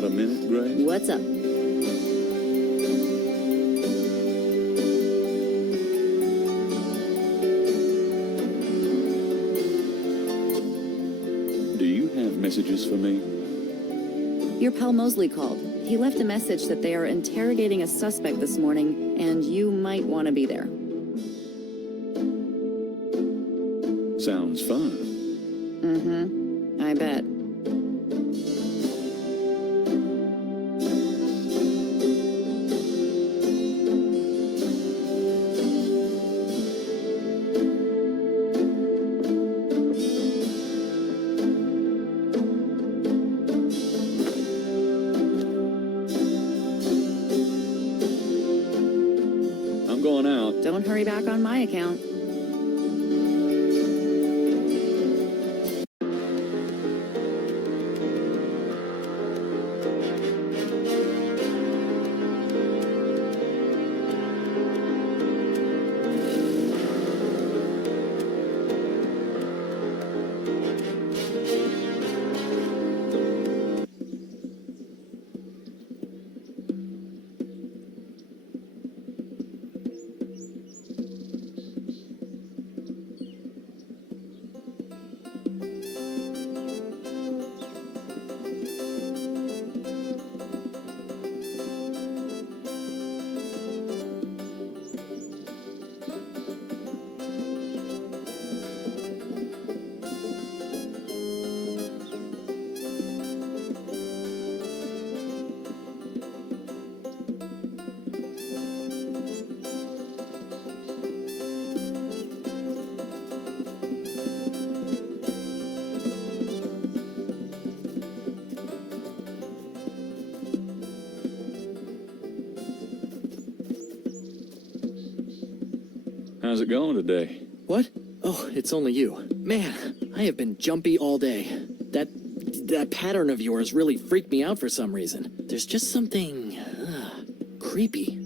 Got a minute, Greg? What's up? Do you have messages for me? Your pal Mosley called. He left a message that they are interrogating a suspect this morning, and you might want to be there. Sounds fun. Mm-hmm. I bet. I'm going out. Don't hurry back on my account. How's it going today? What? Oh, it's only you. Man, I have been jumpy all day. That pattern of yours really freaked me out for some reason. There's just something creepy.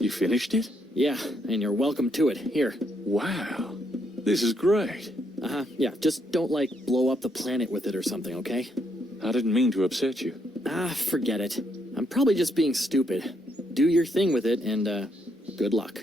You finished it? Yeah, and you're welcome to it. Here. Wow. This is great. Uh-huh. Yeah, just don't, blow up the planet with it or something, okay? I didn't mean to upset you. Forget it. I'm probably just being stupid. Do your thing with it, and, good luck.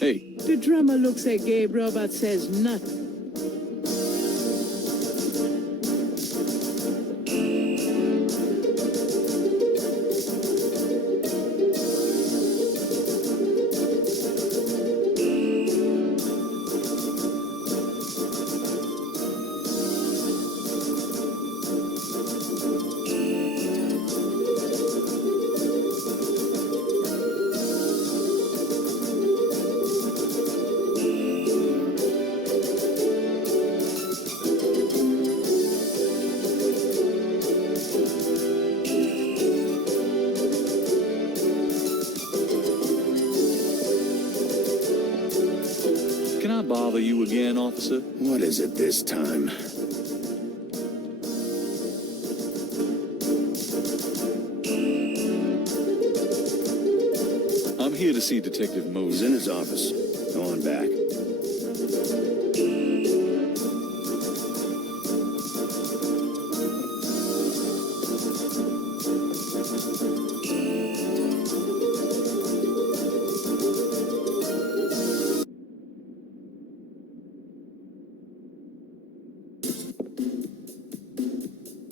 Hey, The drummer looks at Gabriel but says nothing. can I bother you again, officer? What is it this time? I'm here to see Detective He's Mosley. in his office. Go on back.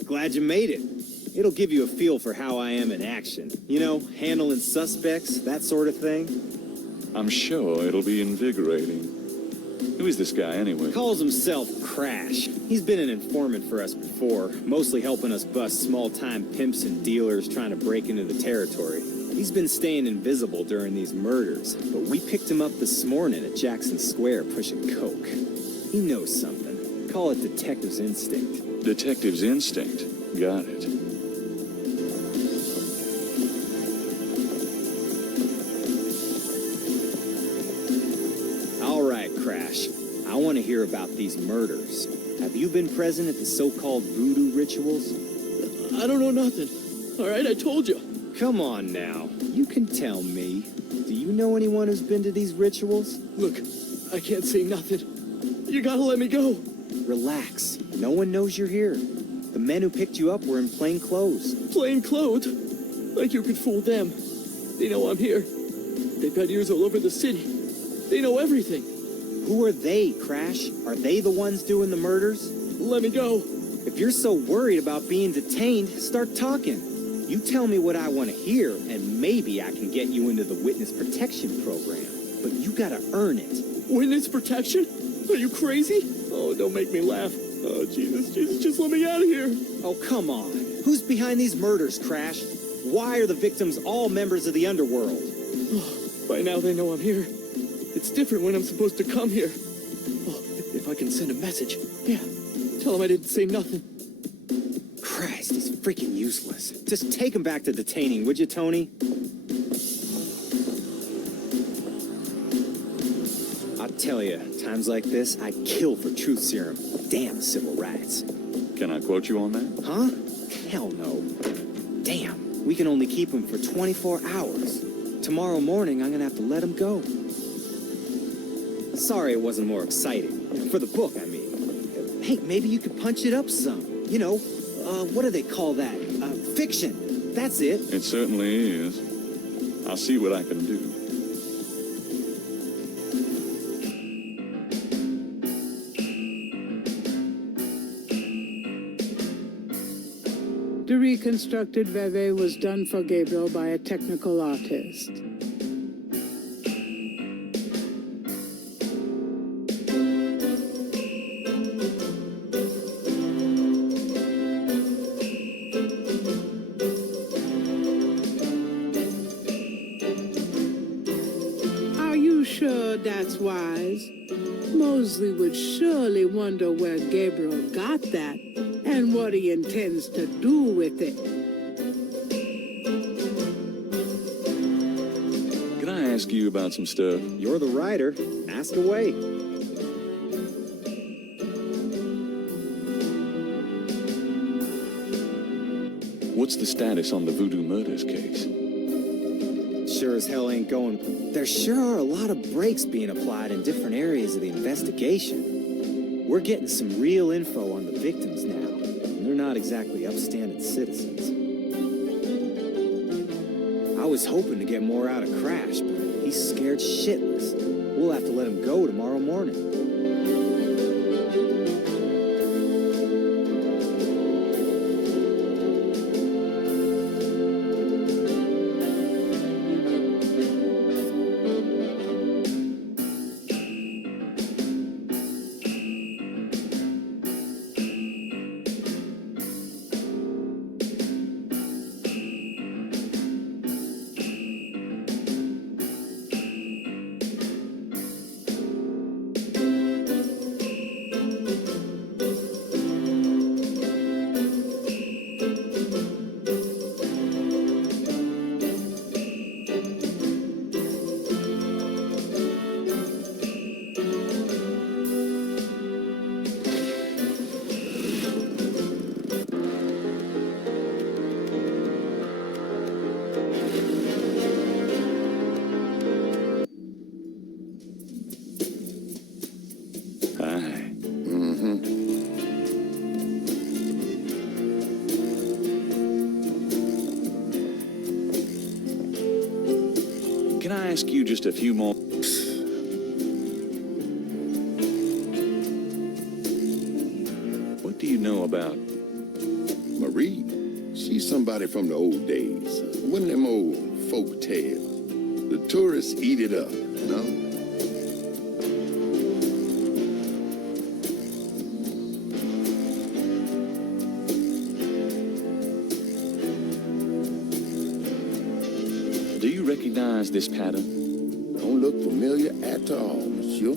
Glad you made it. It'll give you a feel for how I am in action. You know, handling suspects, that sort of thing. I'm sure it'll be invigorating. Who is this guy, anyway? Calls himself Crash. He's been an informant for us before, mostly helping us bust small-time pimps and dealers trying to break into the territory. He's been staying invisible during these murders, but we picked him up this morning at Jackson Square pushing coke. He knows something. Call it detective's instinct. Detective's instinct. Got it. All right, Crash. I want to hear about these murders. Have you been present at the so-called voodoo rituals? I don't know nothing. All right, I told you. Come on now. You can tell me. Do you know anyone who's been to these rituals? Look, I can't say nothing. You gotta let me go. Relax. No one knows you're here. The men who picked you up were in plain clothes. Plain clothes? Like you could fool them. They know I'm here. They've got ears all over the city. They know everything. Who are they, Crash? Are they the ones doing the murders? Let me go. If you're so worried about being detained, start talking. You tell me what I want to hear, and maybe I can get you into the witness protection program. But you gotta earn it. Witness protection? Are you crazy? Oh, don't make me laugh. Oh, Jesus, just let me out of here. Oh, come on. Who's behind these murders, Crash? Why are the victims all members of the underworld? Oh, by now they know I'm here. It's different when I'm supposed to come here. Oh, if I can send a message. Yeah, tell them I didn't say nothing. Christ, he's freaking useless. Just take him back to detaining, would you, Tony? I'll tell you, times like this, I kill for truth serum. Damn civil rights. Can I quote you on that? Huh? Hell no. Damn, we can only keep him for 24 hours. Tomorrow morning, I'm gonna have to let him go. Sorry it wasn't more exciting. For the book, I mean. Hey, maybe you could punch it up some. You know, what do they call that? Fiction. That's it. It certainly is. I'll see what I can do. The reconstructed Veve was done for Gabriel by a technical artist. Are you sure that's wise? Mosley would surely wonder where Gabriel got that and what he intends to do with it. Can I ask you about some stuff? You're the writer. Ask away. What's the status on the voodoo murders case? Sure as hell ain't going. There sure are a lot of brakes being applied in different areas of the investigation. We're getting some real info on the victims now. They're not exactly upstanding citizens. I was hoping to get more out of Crash, but he's scared shitless. We'll have to let him go tomorrow morning. Aye. Can I ask you just a few more? What do you know about? Marie, she's somebody from the old days. One of them old folk tales. The tourists eat it up, you know? Do you recognize this pattern? Don't look familiar at all, monsieur.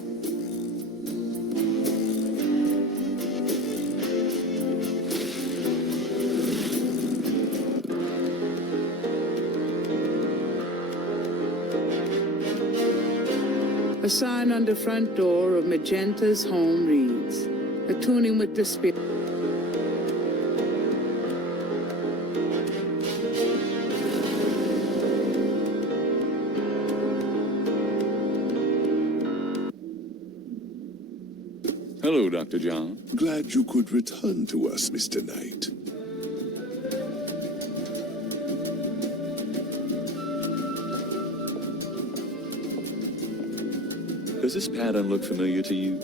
A The sign on the front door of Magenta's home reads, "Attuning with the spirit." Hello, Dr. John. Glad you could return to us, Mr. Knight. Does this pattern look familiar to you?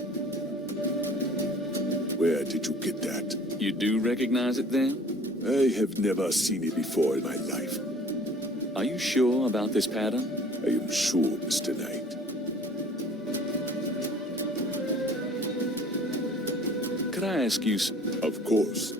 Where did you get that? You do recognize it then? I have never seen it before in my life. Are you sure about this pattern? I am sure, Mr. Knight. Could I ask you... Of course.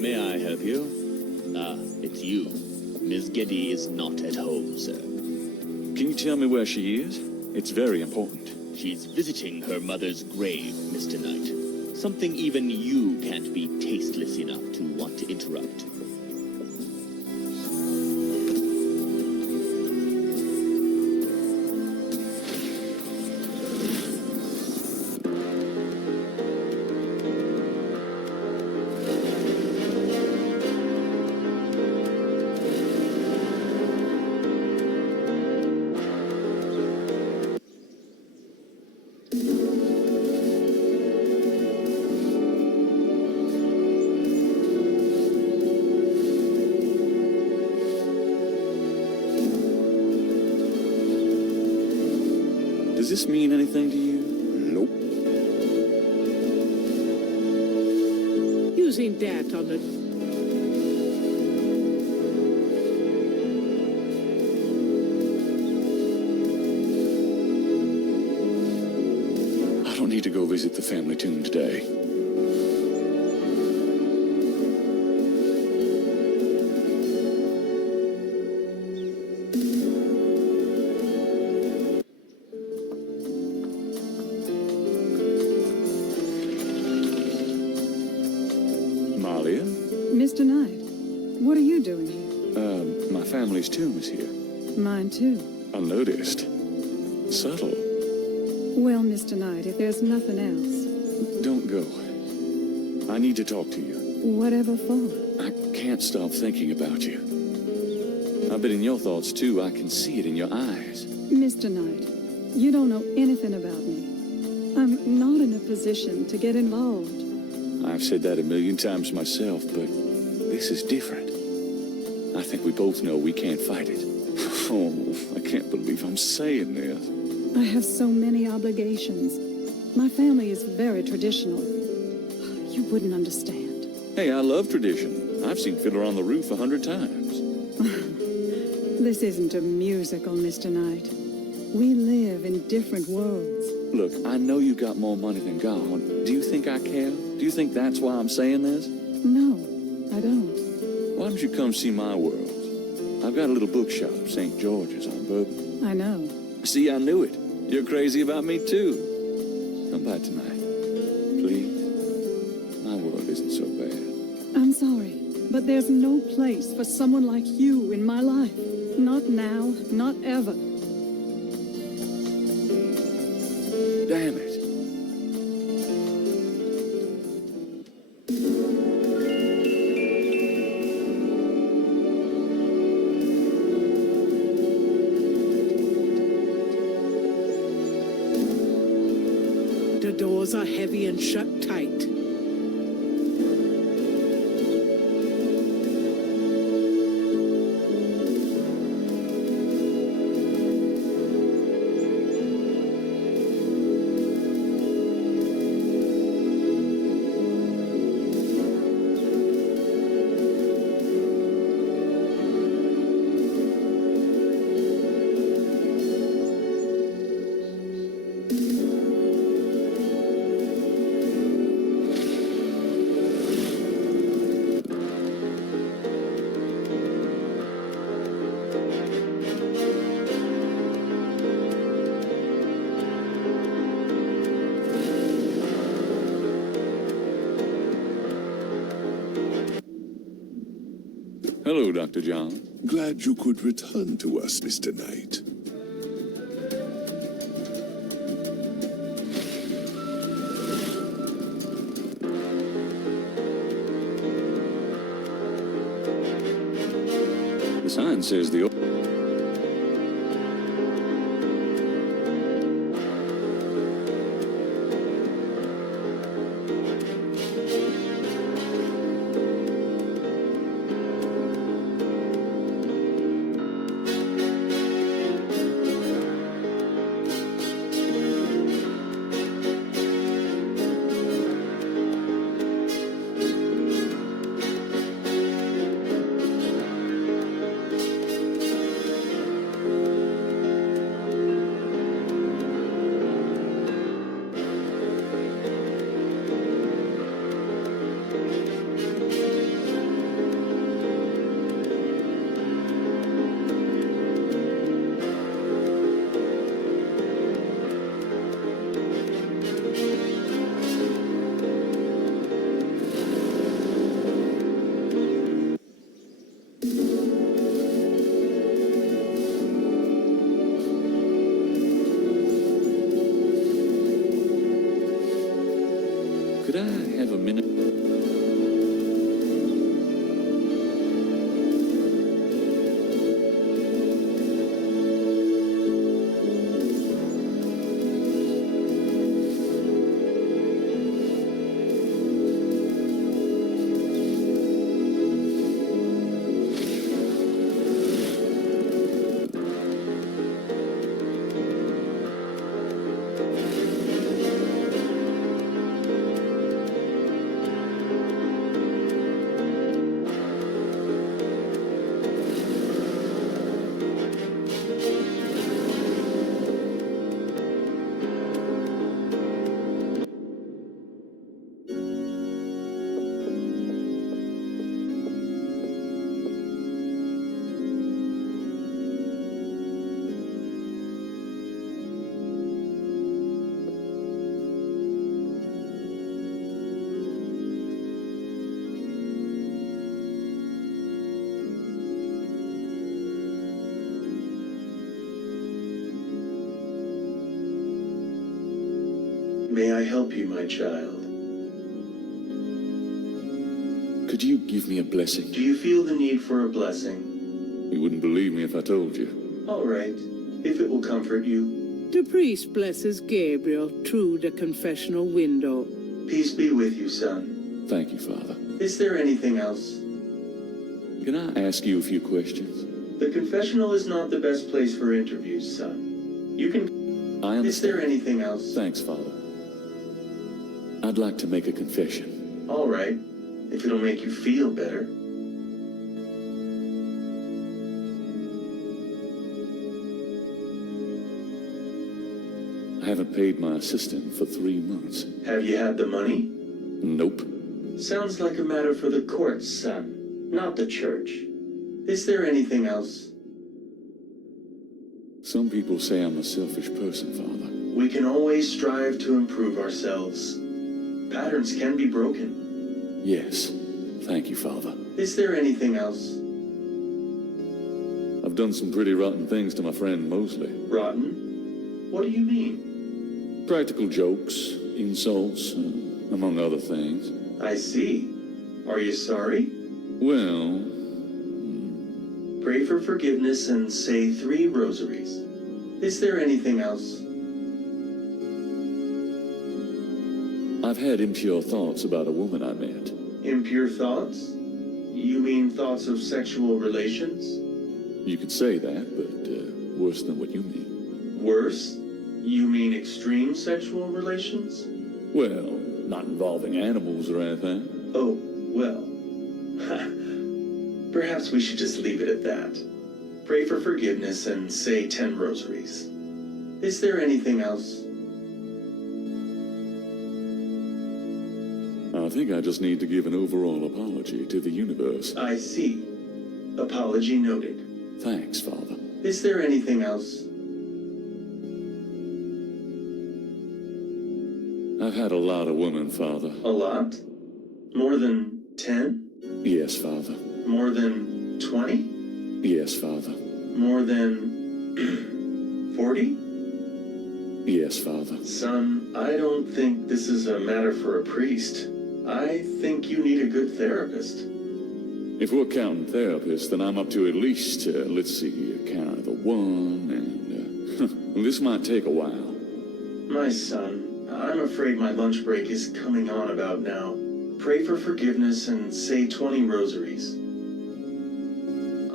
May I help you? Ah, it's you. Ms. Geddy is not at home, sir. Can you tell me where she is? It's very important. She's visiting her mother's grave, Mr. Knight. Something even you can't be tasteless enough to want to interrupt. Does this mean anything to you? Nope. Using that on the... I don't need to go visit the family tomb today. Malia? Mr. Knight, what are you doing here? My family's tomb is here. Mine too. Unnoticed. Subtle. Well, Mr. Knight, if there's nothing else, Don't go. I need to talk to you. whatever for? I can't stop thinking about you. I've been in your thoughts too. I can see it in your eyes. Mr. Knight, you don't know anything about me. I'm not in a position to get involved. I've said that a million times myself, but this is different. I think we both know we can't fight it. Oh, I can't believe I'm saying this. I have so many obligations. My family is very traditional. You wouldn't understand. Hey, I love tradition. I've seen Fiddler on the Roof 100 times. This isn't a musical, Mr. Knight. We live in different worlds. Look, I know you got more money than God. Do you think I care? Do you think that's why I'm saying this? No, I don't. Why don't you come see my world? I've got a little bookshop, St. George's on Bourbon. I know. See, I knew it. You're crazy about me, too. Come by tonight. Please. My world isn't so bad. I'm sorry, but there's no place for someone like you in my life. Not now, not ever. Damn it. The doors are heavy and shut tight. Hello, Dr. John. Glad you could return to us, Mr. Knight. The sign says the... Could I have a minute? May I help you, my child? Could you give me a blessing? Do you feel the need for a blessing? You wouldn't believe me if I told you. All right, if it will comfort you. The priest blesses Gabriel through the confessional window. Peace be with you, son. Thank you, Father. Is there anything else? Can I ask you a few questions? The confessional is not the best place for interviews, son. You can... I understand. Is there anything else? Thanks, Father. I'd like to make a confession. All right, if it'll make you feel better. I haven't paid my assistant for 3 months. Have you had the money? Nope. Sounds like a matter for the courts, son, not the church. Is there anything else? Some people say I'm a selfish person, Father. We can always strive to improve ourselves. Patterns can be broken. Yes. Thank you, Father. Is there anything else? I've done some pretty rotten things to my friend Mosley. Rotten? What do you mean? Practical jokes, insults, among other things. I see. Are you sorry? Well... Pray for forgiveness and say 3 rosaries. Is there anything else? I've had impure thoughts about a woman I met. Impure thoughts? You mean thoughts of sexual relations? You could say that, but worse than what you mean. Worse? You mean extreme sexual relations? Well, not involving animals or anything. Oh, well. Perhaps we should just leave it at that. Pray for forgiveness and say 10 rosaries. Is there anything else? I think I just need to give an overall apology to the universe. I see. Apology noted. Thanks, Father. Is there anything else? I've had a lot of women, Father. A lot? More than 10? Yes, Father. More than 20? Yes, Father. More than 40? Yes, Father. Son, I don't think this is a matter for a priest. I think you need a good therapist. If we're counting therapists, then I'm up to at least, let's see here, count the one, and this might take a while. My son, I'm afraid my lunch break is coming on about now. Pray for forgiveness and say 20 rosaries.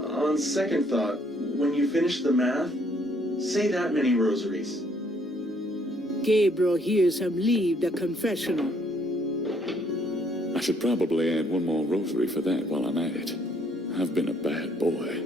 On second thought, when you finish the math, say that many rosaries. Gabriel hears him leave the confessional. I should probably add one more rosary for that while I'm at it. I've been a bad boy.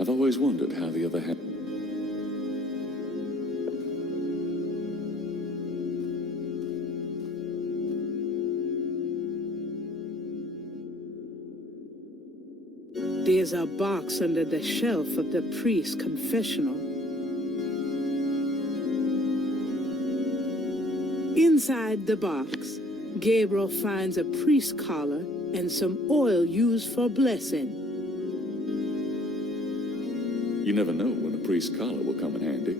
I've always wondered how the other half... There's a box under the shelf of the priest's confessional. Inside the box, Gabriel finds a priest's collar and some oil used for blessing. You never know when a priest's collar will come in handy.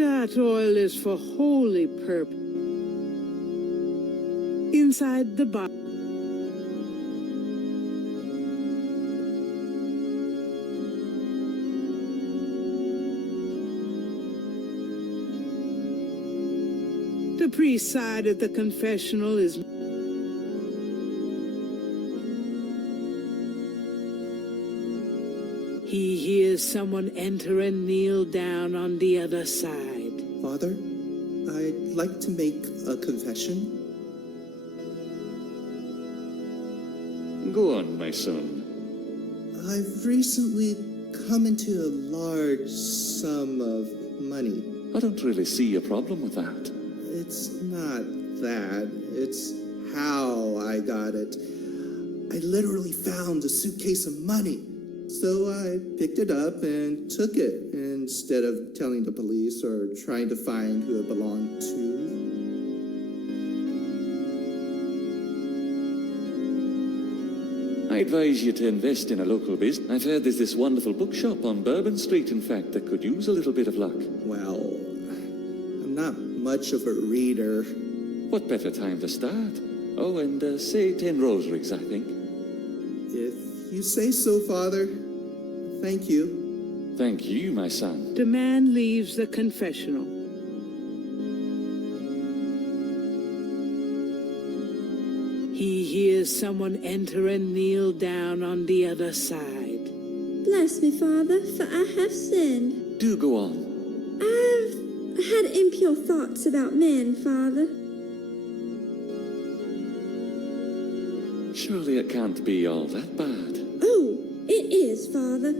That oil is for holy purpose. Inside the box, the priest's side of the confessional is he hears someone enter and kneel down on the other side. Father, I'd like to make a confession. Go on, my son. I've recently come into a large sum of money. I don't really see a problem with that. It's not that. It's how I got it. I literally found a suitcase of money. So I picked it up and took it instead of telling the police or trying to find who it belonged to. I advise you to invest in a local business. I've heard there's this wonderful bookshop on Bourbon Street, in fact, that could use a little bit of luck. Well, I'm not much of a reader. What better time to start? Oh, and say 10 rosaries, I think. If you say so, Father. Thank you. Thank you, my son. The man leaves the confessional. He hears someone enter and kneel down on the other side. Bless me, Father, for I have sinned. Do go on. I've had impure thoughts about men, Father. Surely it can't be all that bad. Oh, it is, Father.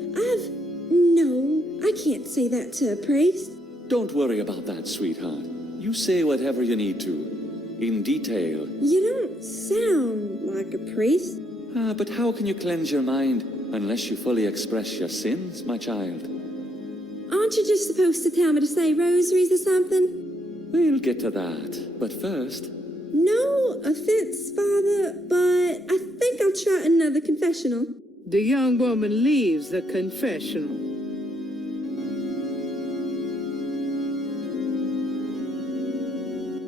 No, I can't say that to a priest. Don't worry about that, sweetheart. You say whatever you need to. In detail. You don't sound like a priest. But how can you cleanse your mind unless you fully express your sins, my child? Aren't you just supposed to tell me to say rosaries or something? We'll get to that. But first... No offense, Father, but I think I'll try another confessional. The young woman leaves the confessional.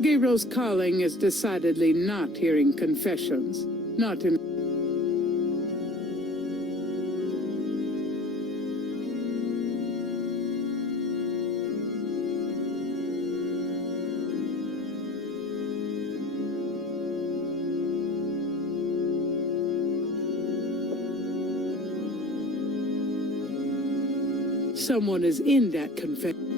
Gabriel's calling is decidedly not hearing confessions. Not in... Someone is in that confession.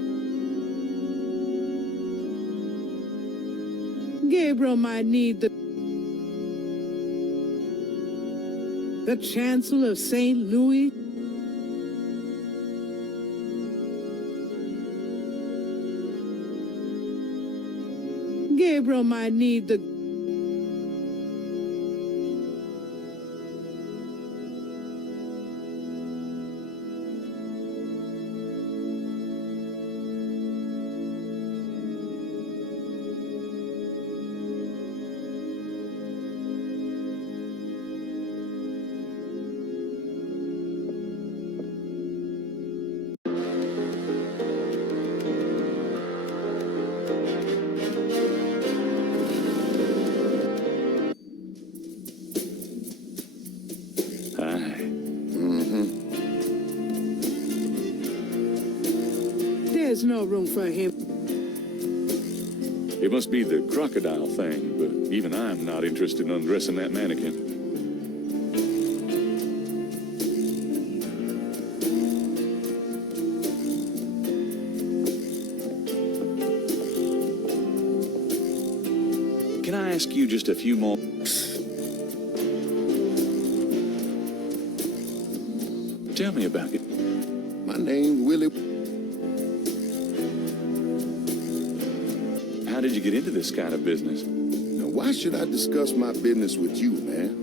Gabriel might need the Chancellor of St. Louis. Gabriel might need the... There's no room for him. It must be the crocodile thing, but even I'm not interested in undressing that mannequin. Can I ask you just a few more? Tell me about it. My name's Willie. How did you get into this kind of business? Now, why should I discuss my business with you, man?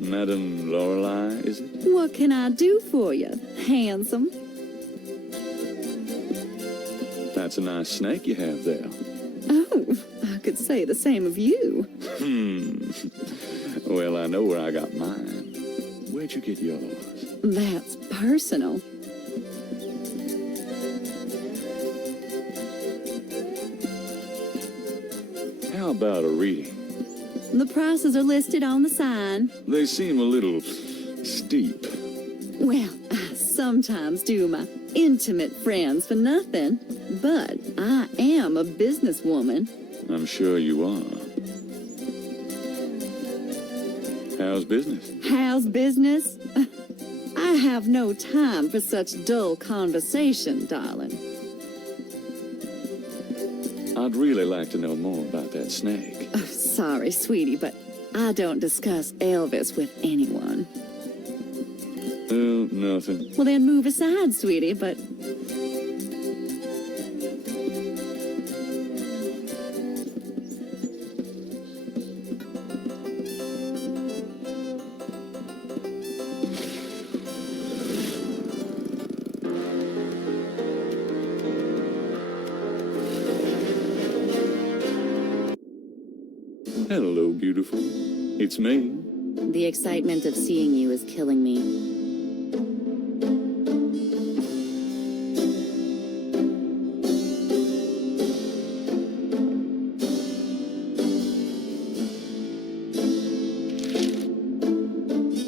Madam Lorelei, is it? What can I do for you, handsome? That's a nice snake you have there. Oh, I could say the same of you. Well, I know where I got mine. Where'd you get yours? That's personal. How about a reading? The prices are listed on the sign. They seem a little steep. Well, I sometimes do my intimate friends for nothing, but I am a businesswoman. I'm sure you are. How's business? How's business? I have no time for such dull conversation, darling. I'd really like to know more about that snake. Oh, sorry, sweetie, but I don't discuss Elvis with anyone. Oh, nothing. Well, then move aside, sweetie, but... Hello, beautiful. It's me. The excitement of seeing you is killing me.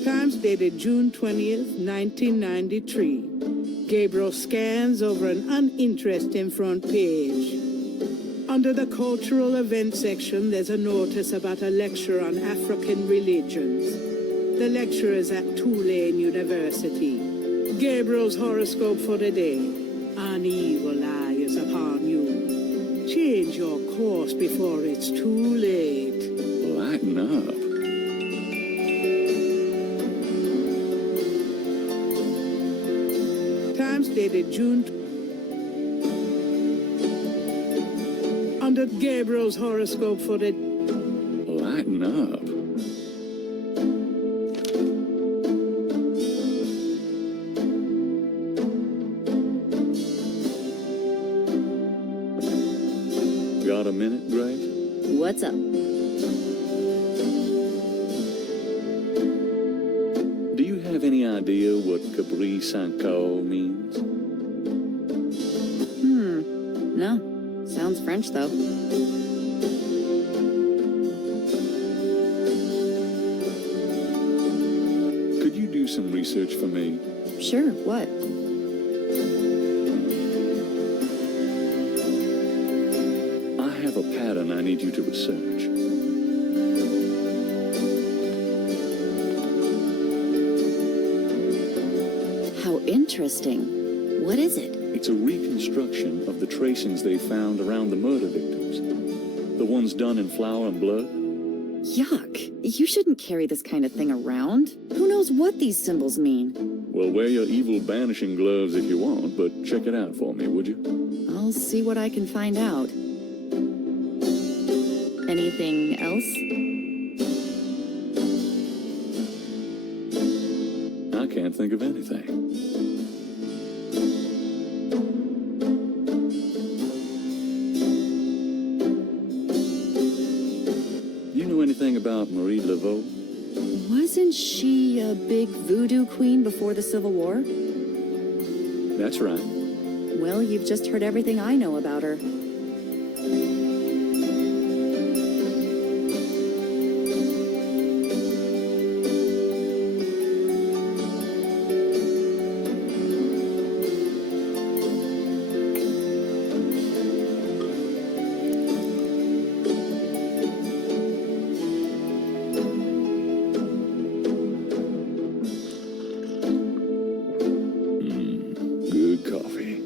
Times dated June 20th, 1993. Gabriel scans over an uninteresting front page. Under the cultural events section, there's a notice about a lecture on African religions. The lecture is at Tulane University. Gabriel's horoscope for the day. An evil eye is upon you. Change your course before it's too late. Lighten up. Times dated June... Under Gabriel's horoscope for the... Lighten up. Got a minute, Grace? What's up? Do you have any idea what Capri Sanko means? No. Sounds French, though. Could you do some research for me? Sure, what? I have a pattern I need you to research. How interesting. What is it? It's a reconstruction of the tracings they found around the murder victims. The ones done in flour and blood. Yuck. You shouldn't carry this kind of thing around. Who knows what these symbols mean? Well, wear your evil banishing gloves if you want, but check it out for me, would you? I'll see what I can find out. Anything else? I can't think of anything. You know anything about Marie Laveau? Wasn't she a big voodoo queen before the Civil War? That's right. Well, you've just heard everything I know about her. Good coffee.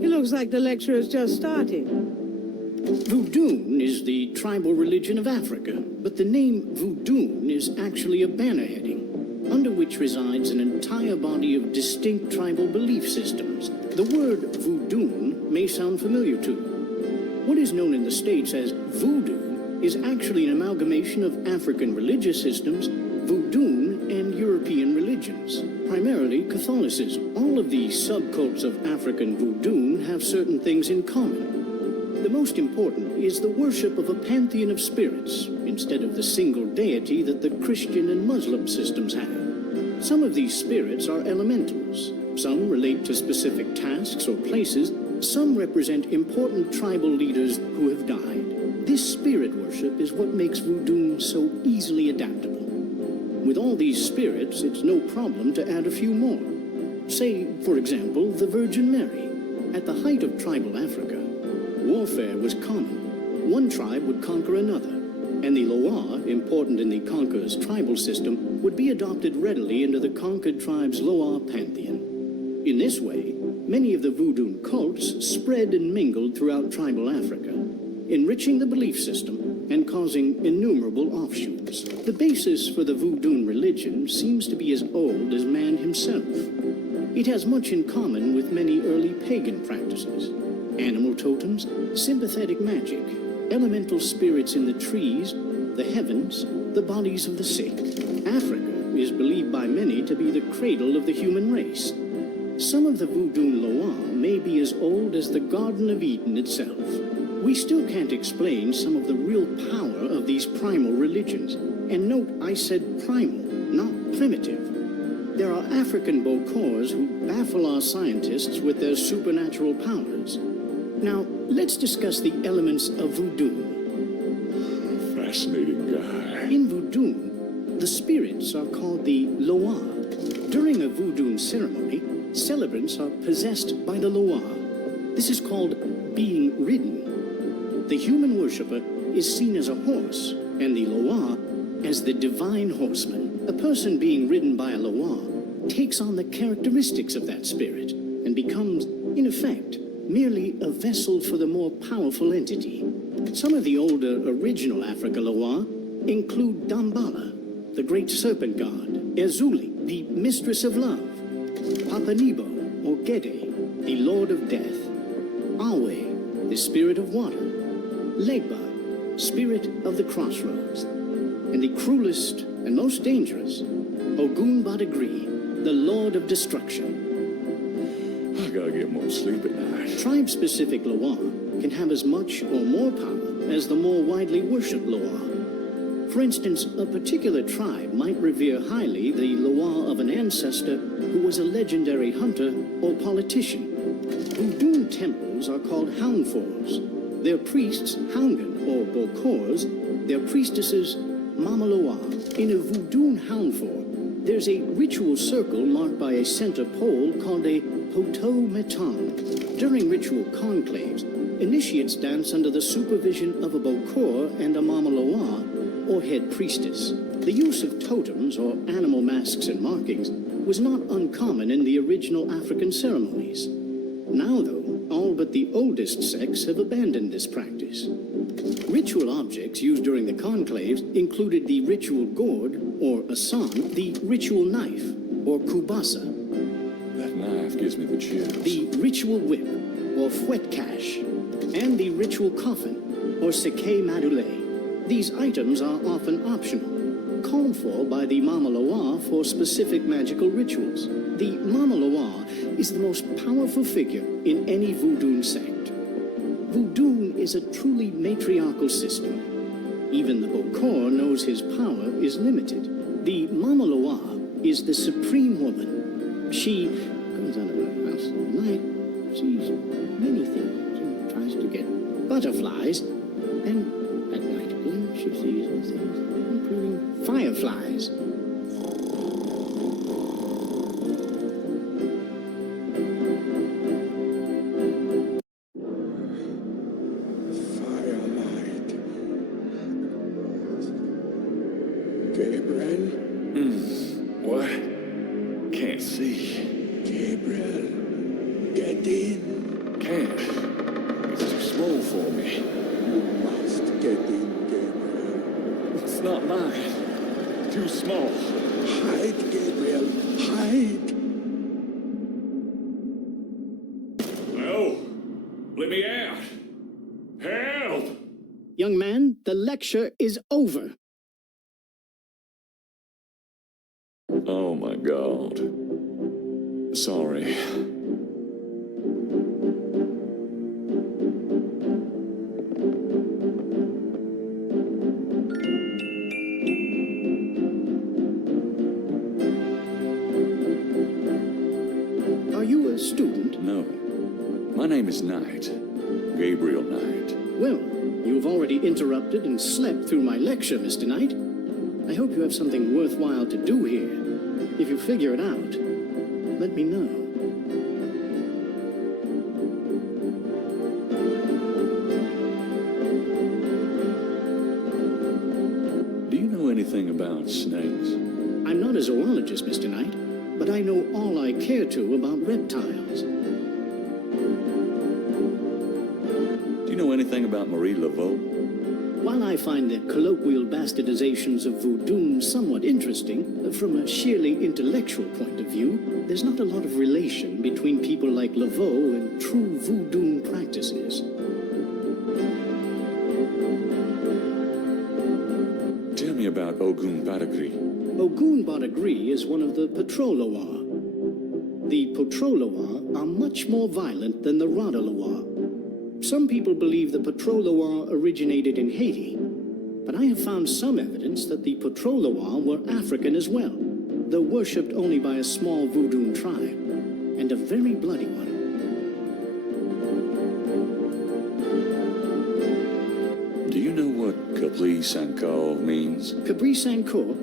It looks like the lecture has just started. Voodoo is the tribal religion of Africa, but the name voodoo is actually a banner heading, under which resides an entire body of distinct tribal belief systems. The word voodoo may sound familiar to you. What is known in the States as voodoo is actually an amalgamation of African religious systems, voodoo, and European religions, primarily Catholicism. All of the subcults of African voodoo have certain things in common. The most important is the worship of a pantheon of spirits, instead of the single deity that the Christian and Muslim systems have. Some of these spirits are elementals. Some relate to specific tasks or places. Some represent important tribal leaders who have died. This spirit worship is what makes voodoo so easily adaptable. With all these spirits, it's no problem to add a few more. Say, for example, the Virgin Mary. At the height of tribal Africa, warfare was common. One tribe would conquer another, and the Loa, important in the conqueror's tribal system, would be adopted readily into the conquered tribe's Loa pantheon. In this way, many of the voodoo cults spread and mingled throughout tribal Africa, enriching the belief system and causing innumerable offshoots. The basis for the voodoo religion seems to be as old as man himself. It has much in common with many early pagan practices. Animal totems, sympathetic magic, elemental spirits in the trees, the heavens, the bodies of the sick. Africa is believed by many to be the cradle of the human race. Some of the voodoo Loa may be as old as the Garden of Eden itself. We still can't explain some of the real power of these primal religions. And note, I said primal, not primitive. There are African Bokors who baffle our scientists with their supernatural powers. Now, let's discuss the elements of voodoo. Fascinating guy. In voodoo, the spirits are called the Loa. During a voodoo ceremony, celebrants are possessed by the Loa. This is called being ridden. The human worshipper is seen as a horse, and the Loa as the divine horseman. A person being ridden by a Loa takes on the characteristics of that spirit and becomes, in effect, merely a vessel for the more powerful entity. Some of the older original Africa Loa include Dambala, the great serpent god, Ezuli, the mistress of love, Papanibo, or Gede, the lord of death, Awe, the spirit of water, Legba, spirit of the crossroads. and the cruelest and most dangerous, Ogun Badagri, the Lord of Destruction. I gotta get more sleep at night. Tribe-specific Loa can have as much or more power as the more widely worshipped Loa. For instance, a particular tribe might revere highly the Loa of an ancestor who was a legendary hunter or politician. Voodoo temples are called houndfors. Their priests, Houngan or Bokors, their priestesses, Mamaloa. In a voodoo houndfor, there's a ritual circle marked by a center pole called a poto meton. During ritual conclaves, initiates dance under the supervision of a Bokor and a Mamaloa, or head priestess. The use of totems, or animal masks and markings, was not uncommon in the original African ceremonies. Now, though, all but the oldest sects have abandoned this practice. Ritual objects used during the conclaves included the ritual gourd, or asan, the ritual knife, or kubasa. That knife gives me the chills. The ritual whip, or fwetkash, and the ritual coffin, or seke madule. These items are often optional, called for by the Mamaloa for specific magical rituals. The Mamaloa is the most powerful figure in any voodoo sect. Voodoo is a truly matriarchal system. Even the Bokor knows his power is limited. The Mamaloa is the supreme woman. She comes out of her house at night, sees many things, and tries to get butterflies, and at night again she sees other things, including fireflies. Gabriel? What? Can't see. Gabriel, get in. Can't. It's too small for me. You must get in, Gabriel. It's not mine. Too small. Hide, Gabriel. Hide. No. Let me out. Help! Young man, the lecture is over. Oh my God. Sorry. Are you a student? No. My name is Knight. Gabriel Knight. Well, you've already interrupted and slept through my lecture, Mr. Knight. I hope you have something worthwhile to do here. If you figure it out, let me know. Do you know anything about snakes? I'm not a zoologist, Mr. Knight, but I know all I care to about reptiles. Do you know anything about Marie Laveau? While I find the colloquial bastardizations of voodoo somewhat interesting, from a sheerly intellectual point of view, there's not a lot of relation between people like Laveau and true voodoo practices. Tell me about Ogun Badagri. Ogun Badagri is one of the Patroloa. The Patroloa are much more violent than the Radaloa. Some people believe the Patroloa originated in Haiti, but I have found some evidence that the Patroloa were African as well, though worshipped only by a small voodoo tribe, and a very bloody one. Do you know what Capri Sanko means? Capri Sanko?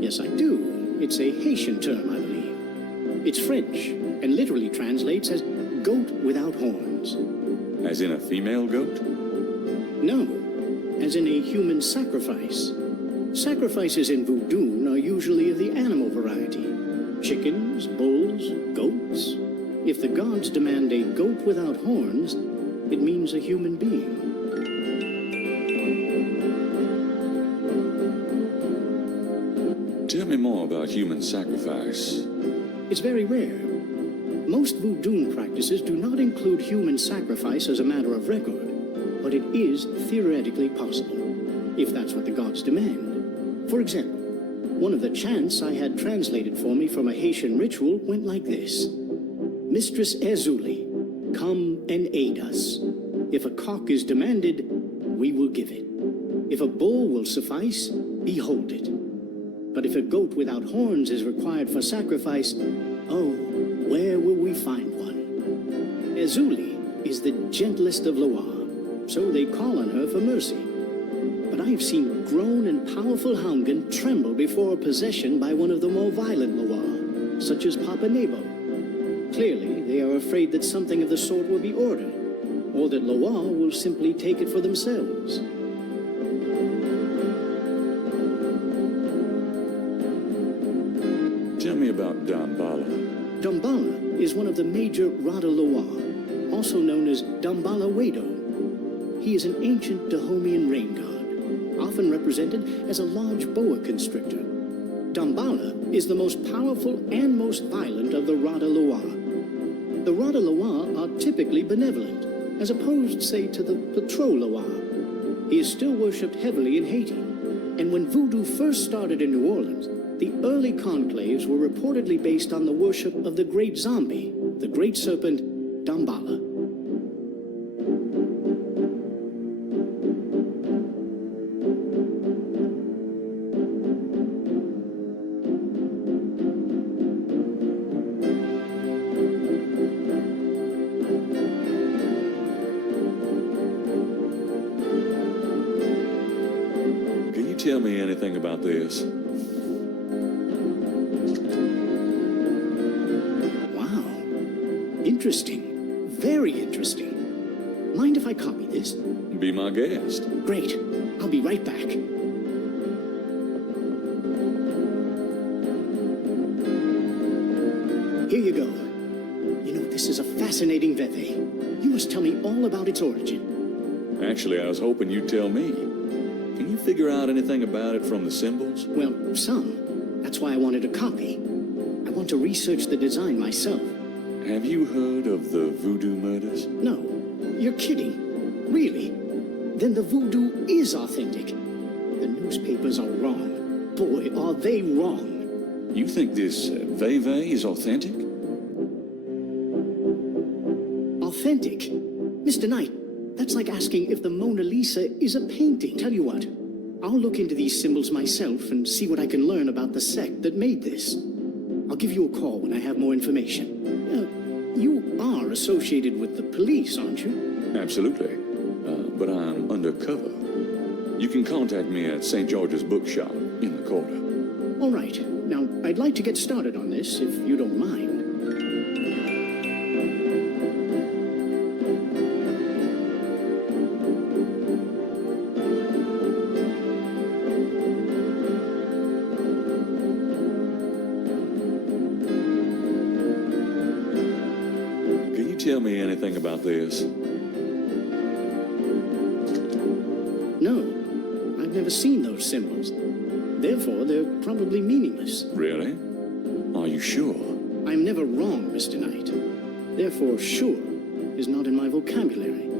Yes, I do. It's a Haitian term, I believe. It's French, and literally translates as goat without horns. As in a female goat? No, as in a human sacrifice. Sacrifices in voodoo are usually of the animal variety. Chickens, bulls, goats. If the gods demand a goat without horns, it means a human being. Tell me more about human sacrifice. It's very rare. Most voodoo practices do not include human sacrifice as a matter of record, but it is theoretically possible, if that's what the gods demand. For example, one of the chants I had translated for me from a Haitian ritual went like this. Mistress Ezuli, come and aid us. If a cock is demanded, we will give it. If a bull will suffice, behold it. But if a goat without horns is required for sacrifice, oh, where will we find one? Ezuli is the gentlest of Loire, so they call on her for mercy. But I have seen grown and powerful Houngan tremble before possession by one of the more violent Loire, such as Papa Nebo. Clearly, they are afraid that something of the sort will be ordered, or that Loire will simply take it for themselves. Tell me about Dambala. Dambala is one of the major Rada Loire, also known as Dambala Wedo. He is an ancient Dahomian rain god, often represented as a large boa constrictor. Dambala is the most powerful and most violent of the Rada Loire. The Rada Loire are typically benevolent, as opposed, say, to the Patrol Loire. He is still worshipped heavily in Haiti, and when voodoo first started in New Orleans, the early conclaves were reportedly based on the worship of the great zombie, the great serpent, Dambala. Can you tell me anything about this? Interesting. Very interesting. Mind if I copy this? Be my guest. Great. I'll be right back. Here you go. You know, this is a fascinating veve. You must tell me all about its origin. Actually, I was hoping you'd tell me. Can you figure out anything about it from the symbols? Well, some. That's why I wanted a copy. I want to research the design myself. Have you heard of the voodoo murders? No. You're kidding. Really? Then the voodoo is authentic. The newspapers are wrong. Boy, are they wrong. You think this veve is authentic? Authentic? Mr. Knight, that's like asking if the Mona Lisa is a painting. Tell you what, I'll look into these symbols myself and see what I can learn about the sect that made this. I'll give you a call when I have more information. You are associated with the police, aren't you? Absolutely. But I'm undercover. You can contact me at St. George's Bookshop in the quarter. All right. Now, I'd like to get started on this, if you don't mind. Tell me anything about this? No, I've never seen those symbols. Therefore, they're probably meaningless. Really? Are you sure? I'm never wrong, Mr. Knight. Therefore, sure is not in my vocabulary.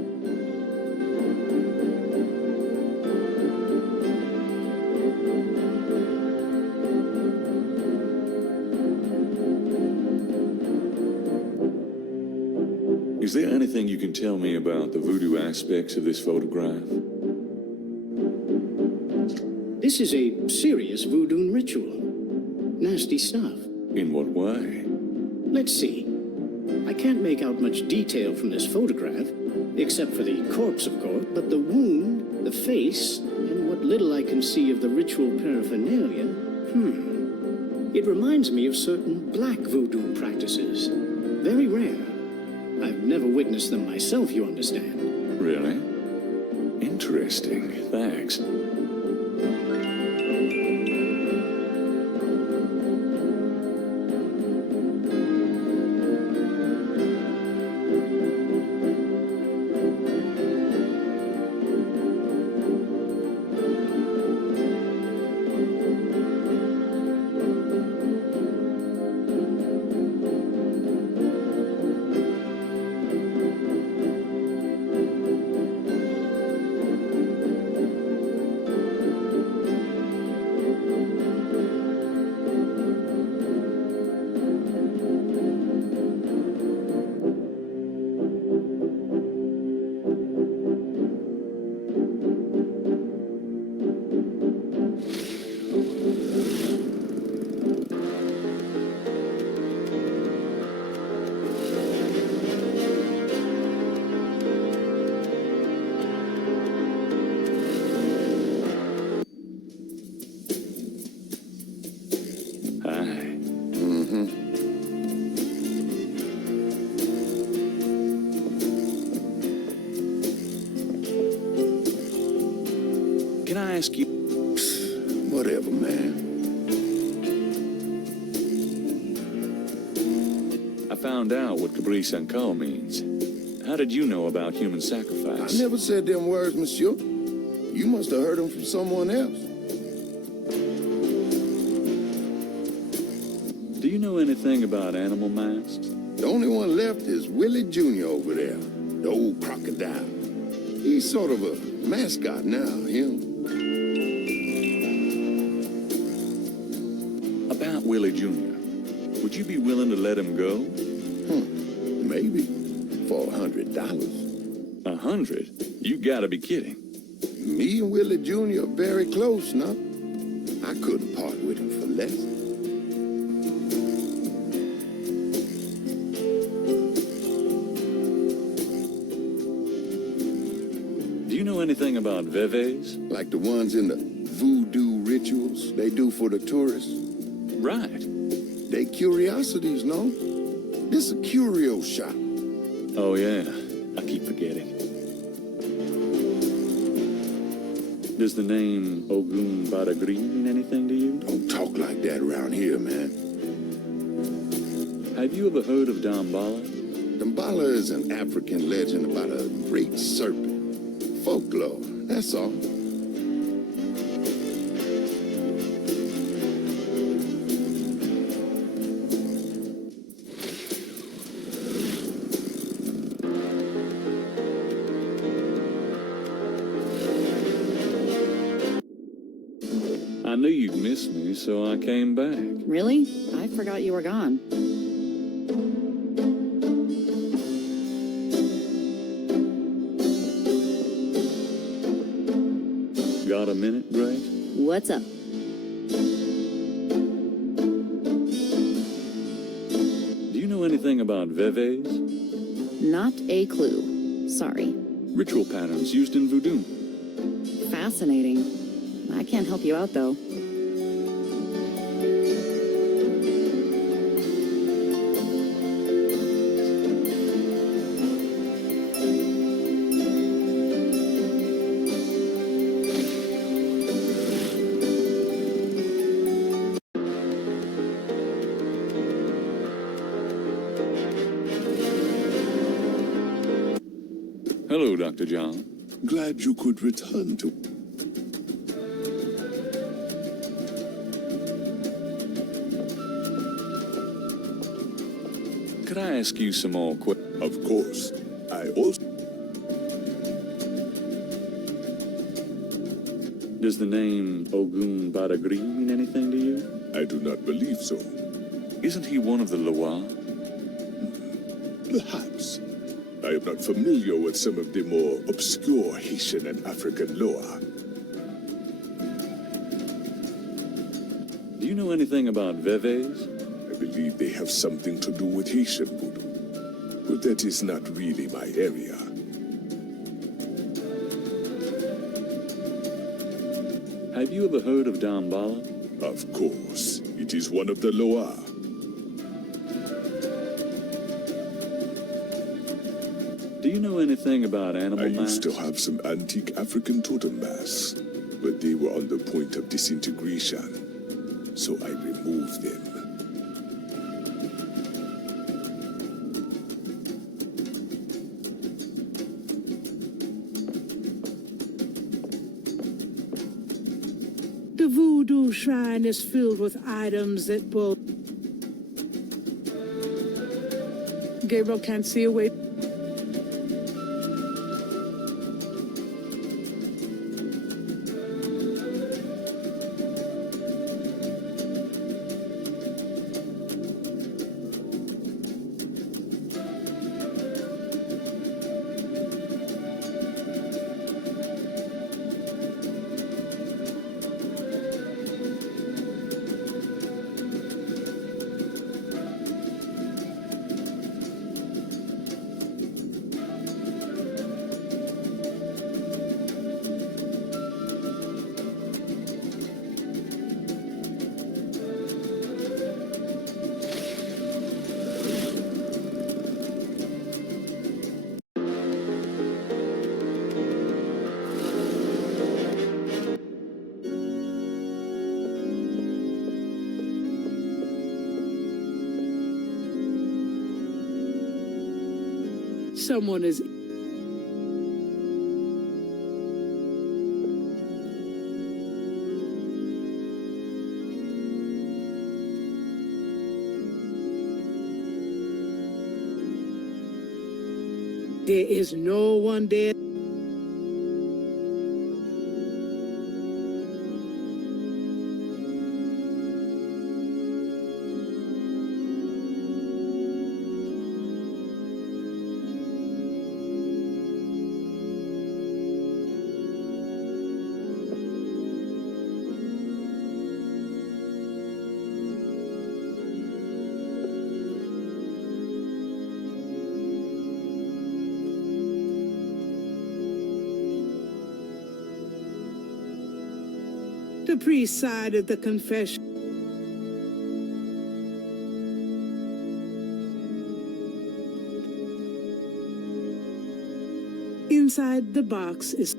Is there anything you can tell me about the voodoo aspects of this photograph? This is a serious voodoo ritual. Nasty stuff. In what way? Let's see. I can't make out much detail from this photograph, except for the corpse, of course, but the wound, the face, and what little I can see of the ritual paraphernalia, it reminds me of certain black voodoo practices. Very rare. I've never witnessed them myself, you understand. Really? Interesting. Thanks. Can I ask you? Whatever, man. I found out what Cabri Sankal means. How did you know about human sacrifice? I never said them words, monsieur. You must have heard them from someone else. Do you know anything about animal masks? The only one left is Willie Jr. over there, the old crocodile. He's sort of a mascot now, him. About Willie Jr., would you be willing to let him go? Maybe. For $100. 100? You gotta be kidding. Me and Willie Jr. are very close now. I couldn't part with him for less. Do you know anything about veves? Like the ones in the voodoo rituals they do for the tourists? Right. They curiosities, no? This a curio shop. Oh, yeah. I keep forgetting. Does the name Ogun Badagri mean anything to you? Don't talk like that around here, man. Have you ever heard of Damballa? Damballa is an African legend about a great serpent. Folklore, that's all. I knew you'd miss me, so I came back. Really? I forgot you were gone. Got a minute, Grace? What's up? Do you know anything about veves? Not a clue. Sorry. Ritual patterns used in voodoo. Fascinating. I can't help you out, though. Hello, Dr. John. Glad you could return to... Could I ask you some more questions? Of course. I also... Does the name Ogun Badagri mean anything to you? I do not believe so. Isn't he one of the Loa? Perhaps. I am not familiar with some of the more obscure Haitian and African lore. Do you know anything about veves? I believe they have something to do with Haitian voodoo, but that is not really my area. Have you ever heard of Damballa? Of course. It is one of the Loa. Do you know anything about animal I masks? used to have some antique African totem masks, but they were on the point of disintegration, so I removed them. The voodoo shrine is filled with items that both... Gabriel can't see a way... Someone is... There is no one there. The priest sighed at the confession. Inside the box is...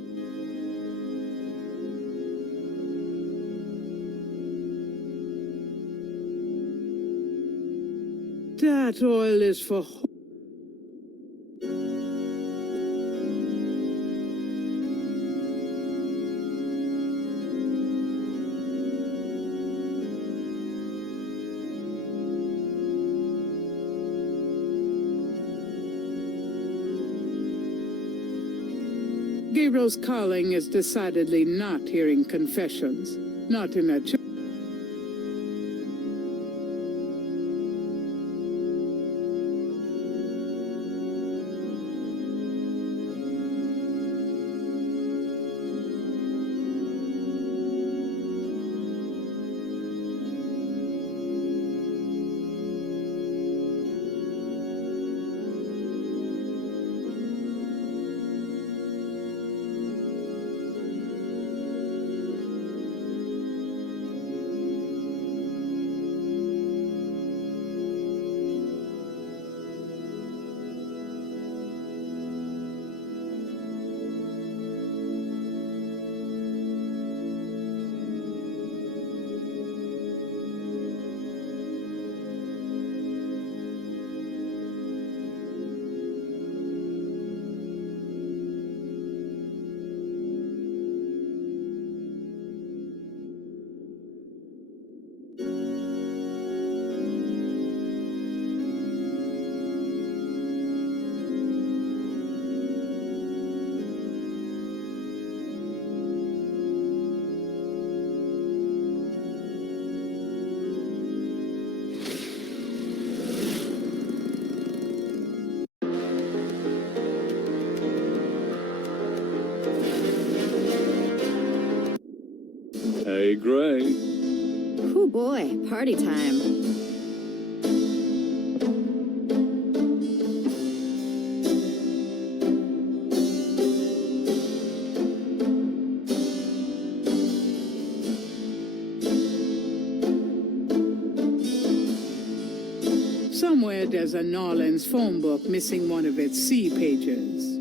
That oil is for... Gabriel's calling is decidedly not hearing confessions, not in a church. Hey, Gray. Oh boy, party time. Somewhere there's a Norlands phone book missing one of its C pages.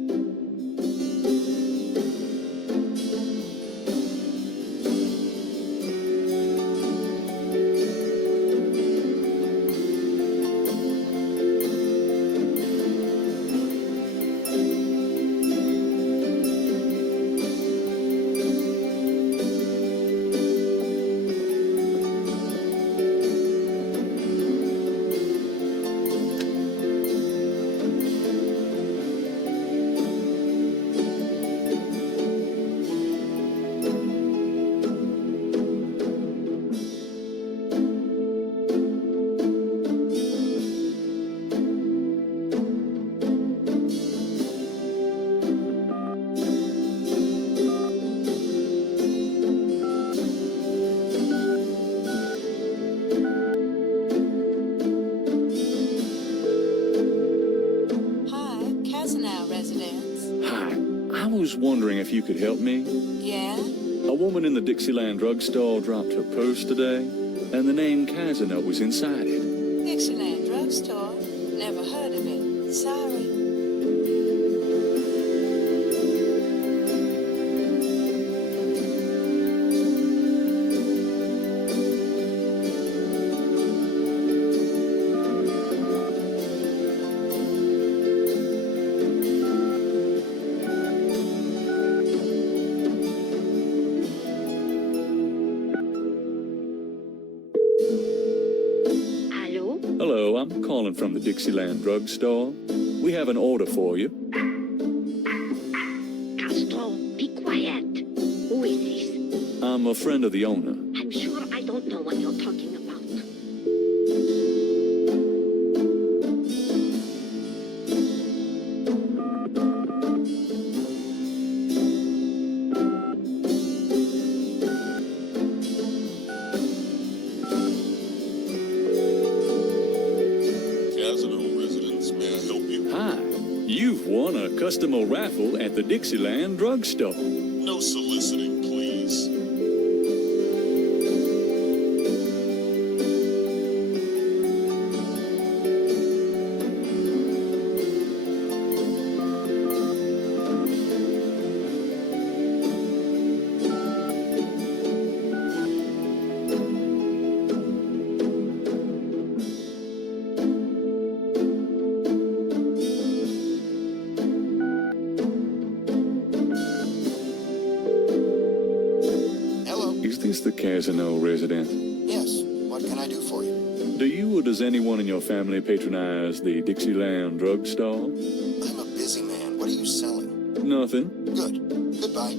I was wondering if you could help me. Yeah? A woman in the Dixieland drugstore dropped her purse today, and the name Casino was inside it. Dixieland Drugstore? Never heard of it. Sorry. I'm calling from the Dixieland drugstore. We have an order for you. Castro, be quiet. Who is this? I'm a friend of the owner. I'm sure I don't know what you're talking about. You've won a customer raffle at the Dixieland drugstore. No soliciting, please. The Casino resident. Yes. What can I do for you? Do you or does anyone in your family patronize the Dixieland drugstore? I'm a busy man. What are you selling? Nothing. Good. Goodbye.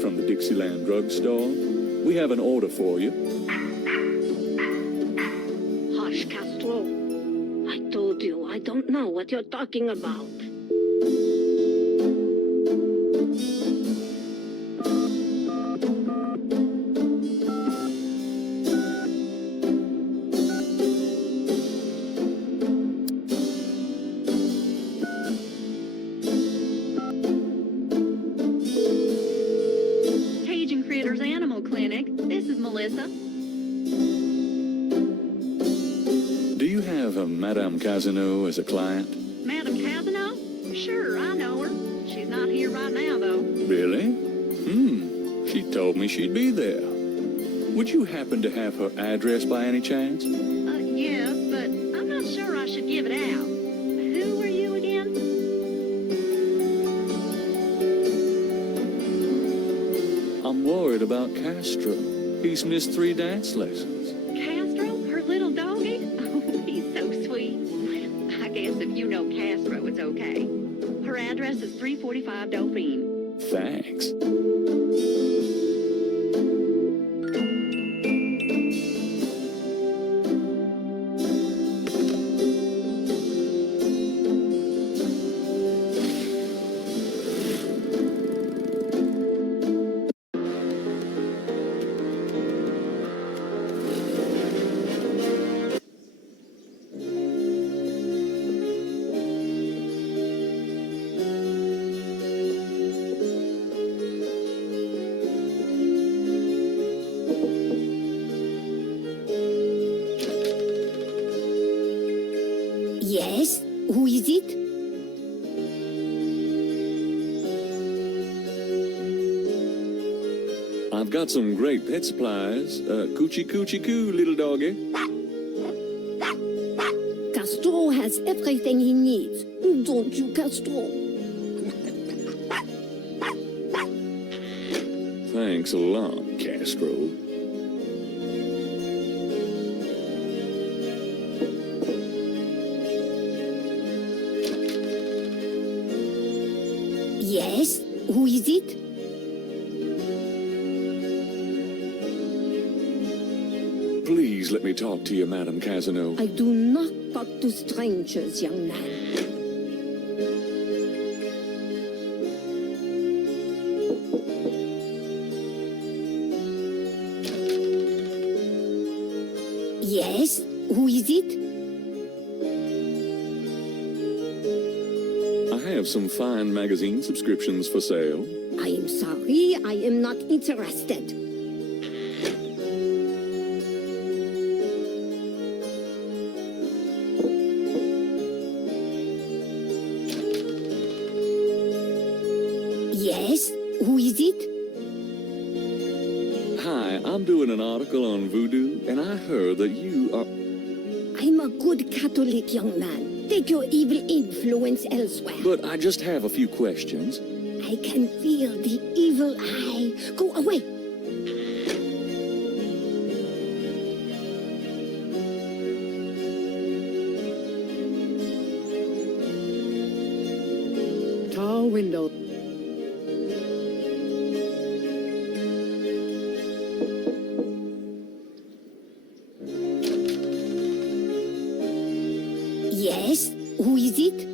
From the Dixieland drugstore. We have an order for you. Hush, Castro. I told you I don't know what you're talking about. Do you have a Madame Casino as a client? Madame Casino? Sure, I know her. She's not here right now, though. Really? She told me she'd be there. Would you happen to have her address by any chance? Yes, but I'm not sure I should give it out. Who are you again? I'm worried about Castro. He's missed 3 dance lessons. Castro? Her little doggy? Oh, he's so sweet. I guess if you know Castro, it's okay. Her address is 345 Dauphine. Thanks. Yes? Who is it? I've got some great pet supplies. Coochie coochie coo, little doggy. Castro has everything he needs. Don't you, Castro? Thanks a lot, Castro. Yes? Who is it? Please let me talk to you, Madame Casino. I do not talk to strangers, young man. Yes? Who is it? I have some fine magazine subscriptions for sale. I am sorry, I am not interested. is it? Hi, I'm doing an article on voodoo, and I heard that you are... I'm a good Catholic young man. Take your evil influence elsewhere. But I just have a few questions. I can feel the evil eye. Go away. Tall window. Yes? Who is it?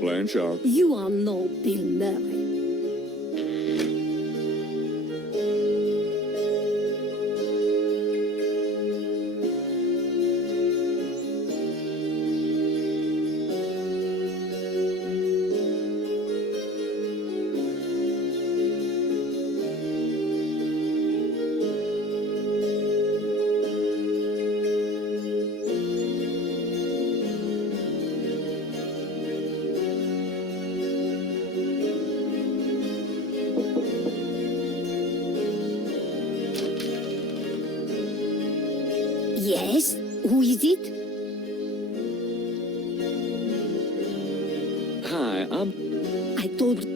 Blanchard. You are no Bill Murray. Yes? Who is it? Hi, I told...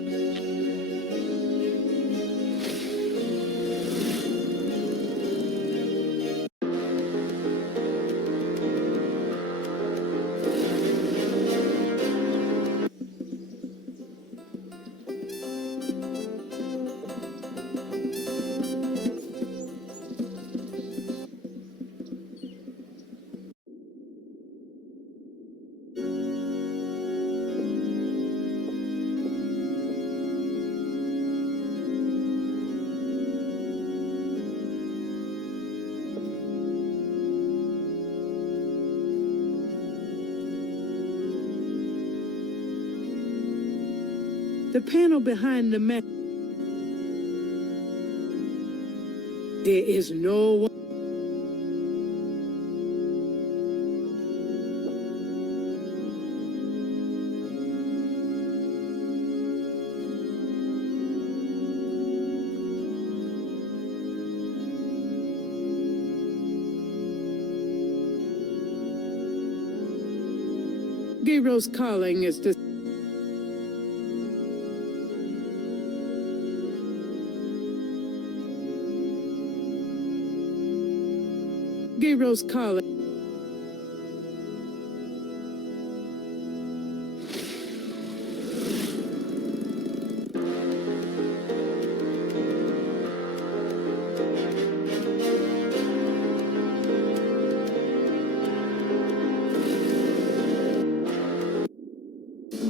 The panel behind the man. There is no one. Gabriel's calling is to... Gabriel's calling.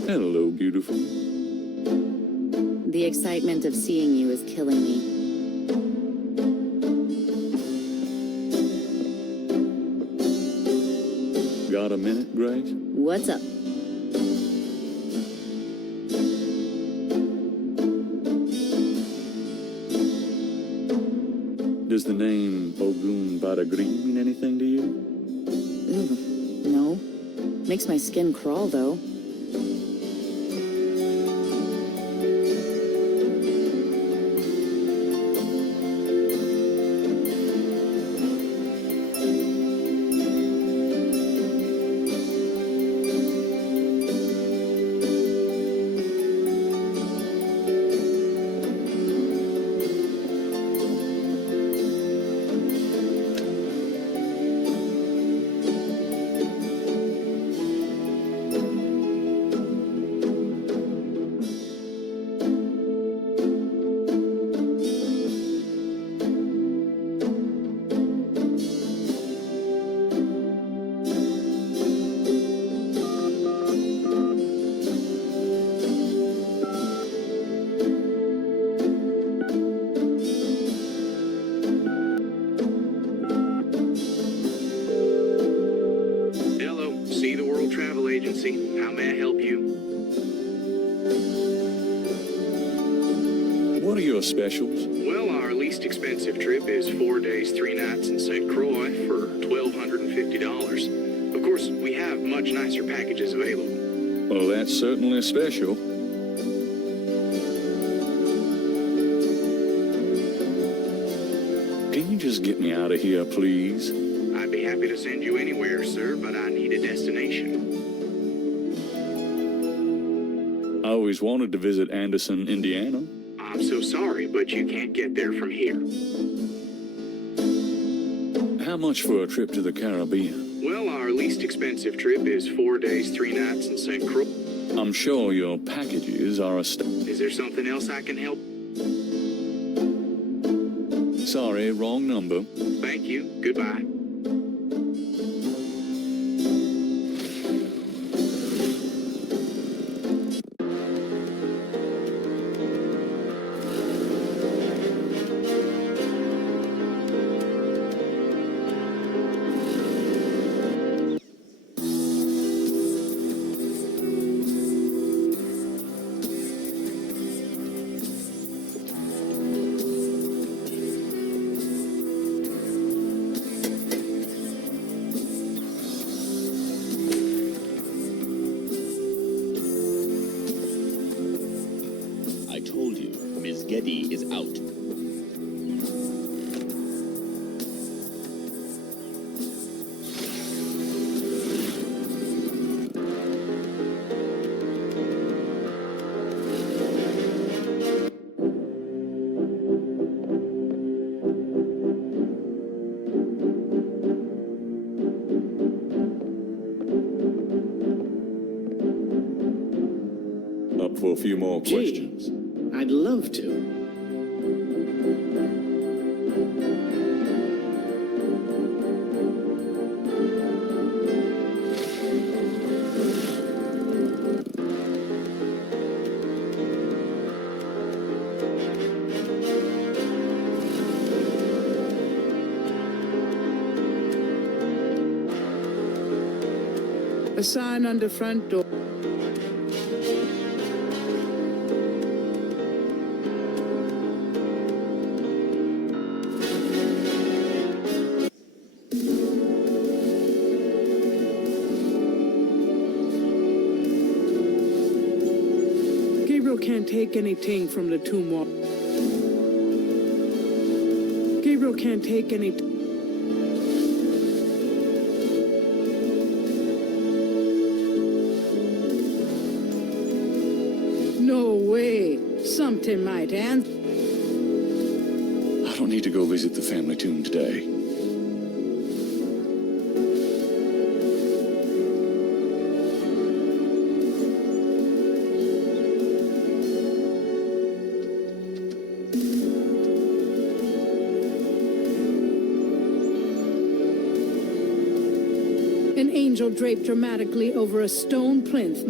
Hello, beautiful. The excitement of seeing you is killing me. Got a minute, Grace? What's up? Does the name Ogun Badagri mean anything to you? Ooh, no. Makes my skin crawl, though. How may I help you? What are your specials? Well, our least expensive trip is 4 days, 3 nights in St. Croix for $1,250. Of course, we have much nicer packages available. Well, that's certainly special. just get me out of here, please? I'd be happy to send you anywhere, sir, but I need a destination. I always wanted to visit Anderson, Indiana. I'm so sorry, but you can't get there from here. How much for a trip to the Caribbean? Well, our least expensive trip is 4 days, 3 nights in St. Croix. I'm sure your packages are a Is there something else I can help? Sorry, wrong number. Thank you. Goodbye. I told you, Ms. Getty is out. Up for a few more Gee, questions. I'd love to. A sign on the front door. Gabriel can't take anything from the tomb wall. Gabriel can't take any. No way. Something might answer. I don't need to go visit the family tomb today. An angel draped dramatically over a stone plinth.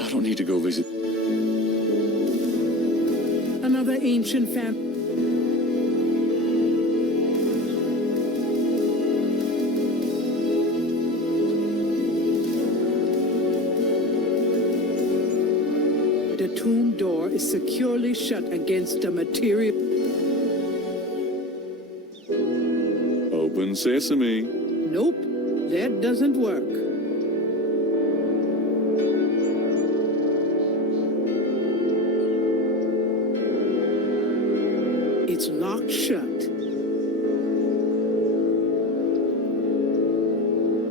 I don't need to go visit. Another ancient family. The tomb door is securely shut against the material. Open sesame. Nope, that doesn't work. It's locked shut.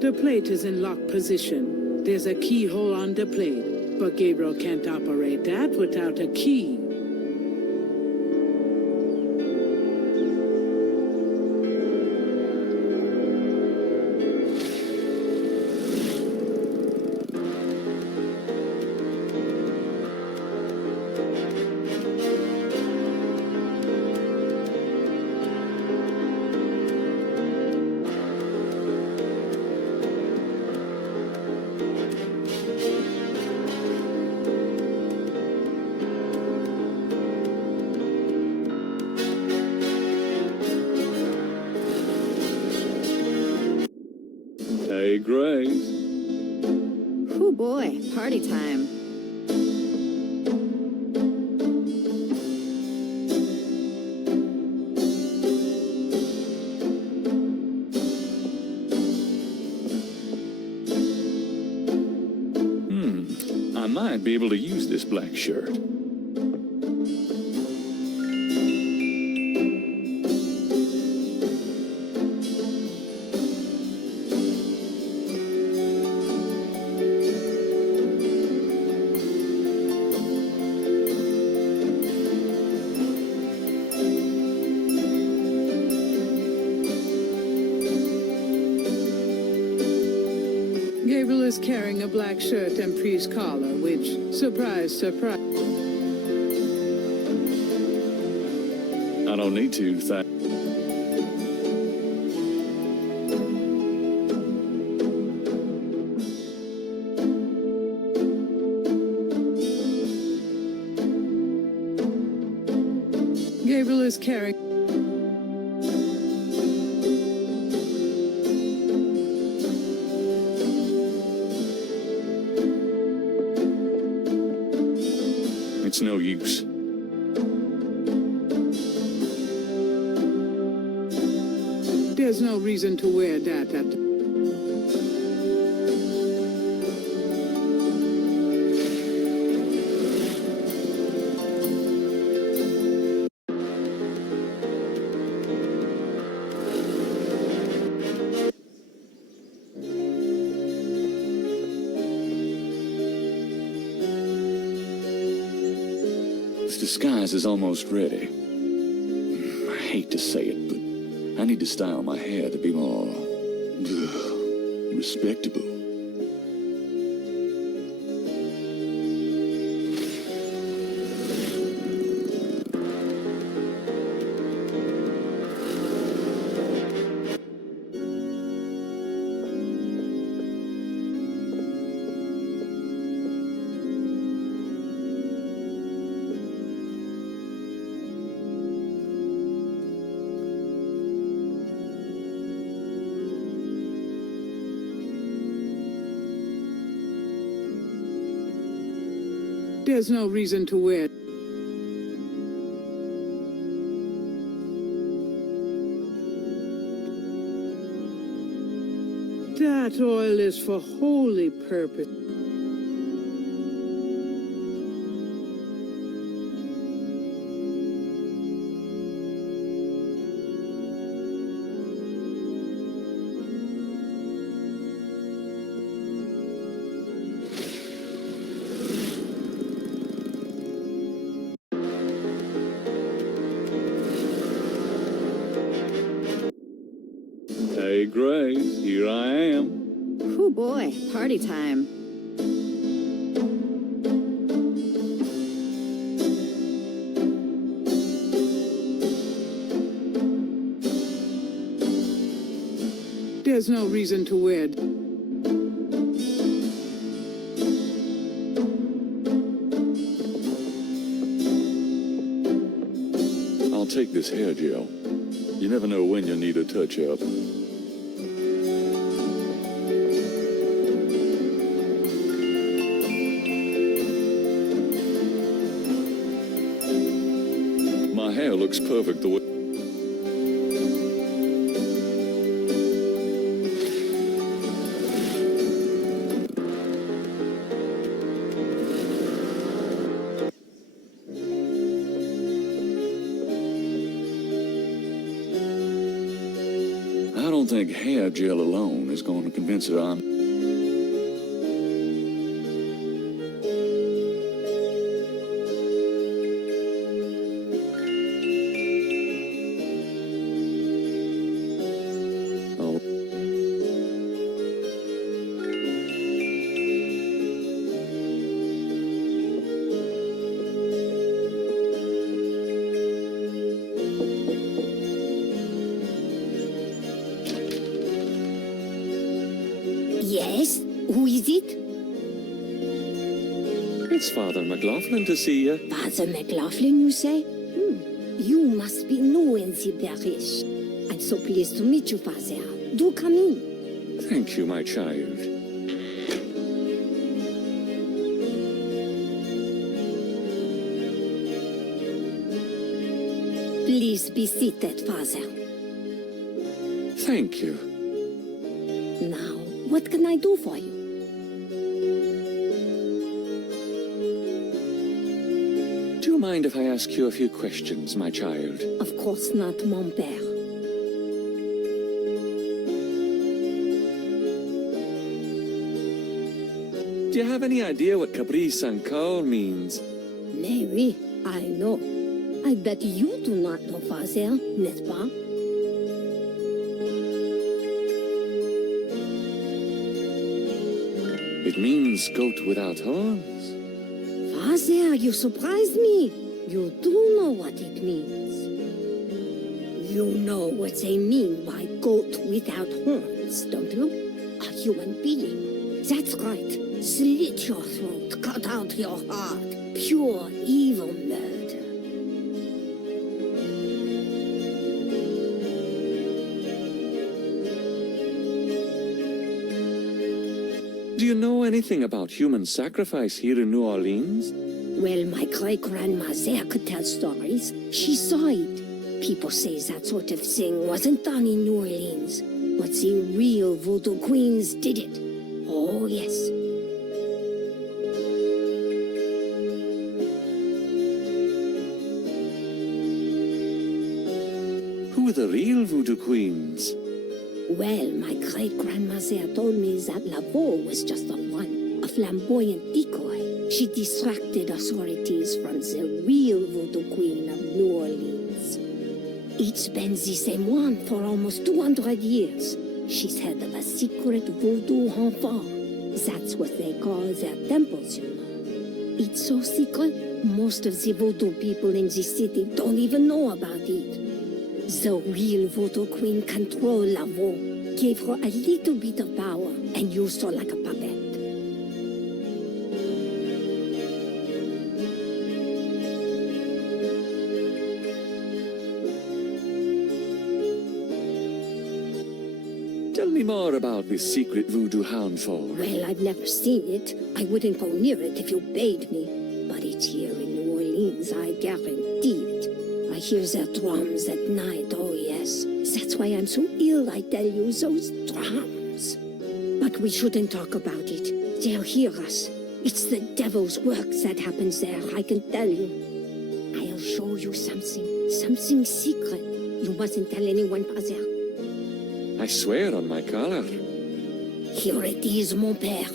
The plate is in locked position. There's a keyhole on the plate, but Gabriel can't operate that without a key. Hey, Grace. Oh boy, party time. I might might be able to use this black shirt. Gabriel is carrying a black shirt and priest collar, which, surprise, surprise. I don't need to, Gabriel is carrying... It's no use. There's no reason to wear that at... This disguise is almost ready. I hate to say it, but I need to style my hair to be more... respectable. There's no reason to wear... That oil is for holy purpose. Hey, Grace, here I am. Oh boy, party time. There's no reason to wear... I'll take this hair gel. You never know when you'll need a touch-up. My hair looks perfect the way... I don't think hair gel alone is going to convince her I'm... Oh. Yes? Who is it? It's Father McLaughlin to see you. Father McLaughlin, you say? You must be new in the parish. I'm so pleased to meet you, Father. Do come in. Thank you, my child. Please be seated, Father. Thank you. Now, what can I do for you? mind if I ask you a few questions, my child? Of course not, mon père. Do you have any idea what caprice and call means? Mary, I know. I bet you do not know, Father, n'est-ce pas? It means goat without horns. Father, you surprised me. You do know what it means. You know what they mean by goat without horns, don't you? A human being. That's right. Slit your throat, cut out your heart. Pure evil murder. Do you know anything about human sacrifice here in New Orleans? Well, my great-grandmother could tell stories. She saw it. People say that sort of thing wasn't done in New Orleans, but the real voodoo queens did it. Oh, yes. Who are the real voodoo queens? Well, my great-grandmother told me that Laveau was just a front, a flamboyant decoy. She distracted authorities from the real voodoo queen of New Orleans. It's been the same one for almost 200 years. She's head of a secret voodoo enfant. That's what they call their temples, you know. It's so secret, most of the voodoo people in the city don't even know about it. The real voodoo queen controlled Laveau, gave her a little bit of power, and used her like a puppet. Tell me more about this secret voodoo hound fort. Well, I've never seen it. I wouldn't go near it if you bade me. But it's here in New Orleans, I guarantee it. I hear their drums at night, oh yes. That's why I'm so ill, I tell you, those drums. But we shouldn't talk about it. They'll hear us. It's the devil's work that happens there, I can tell you. I'll show you something secret. You mustn't tell anyone, Father. I swear on my collar. Here it is, mon père.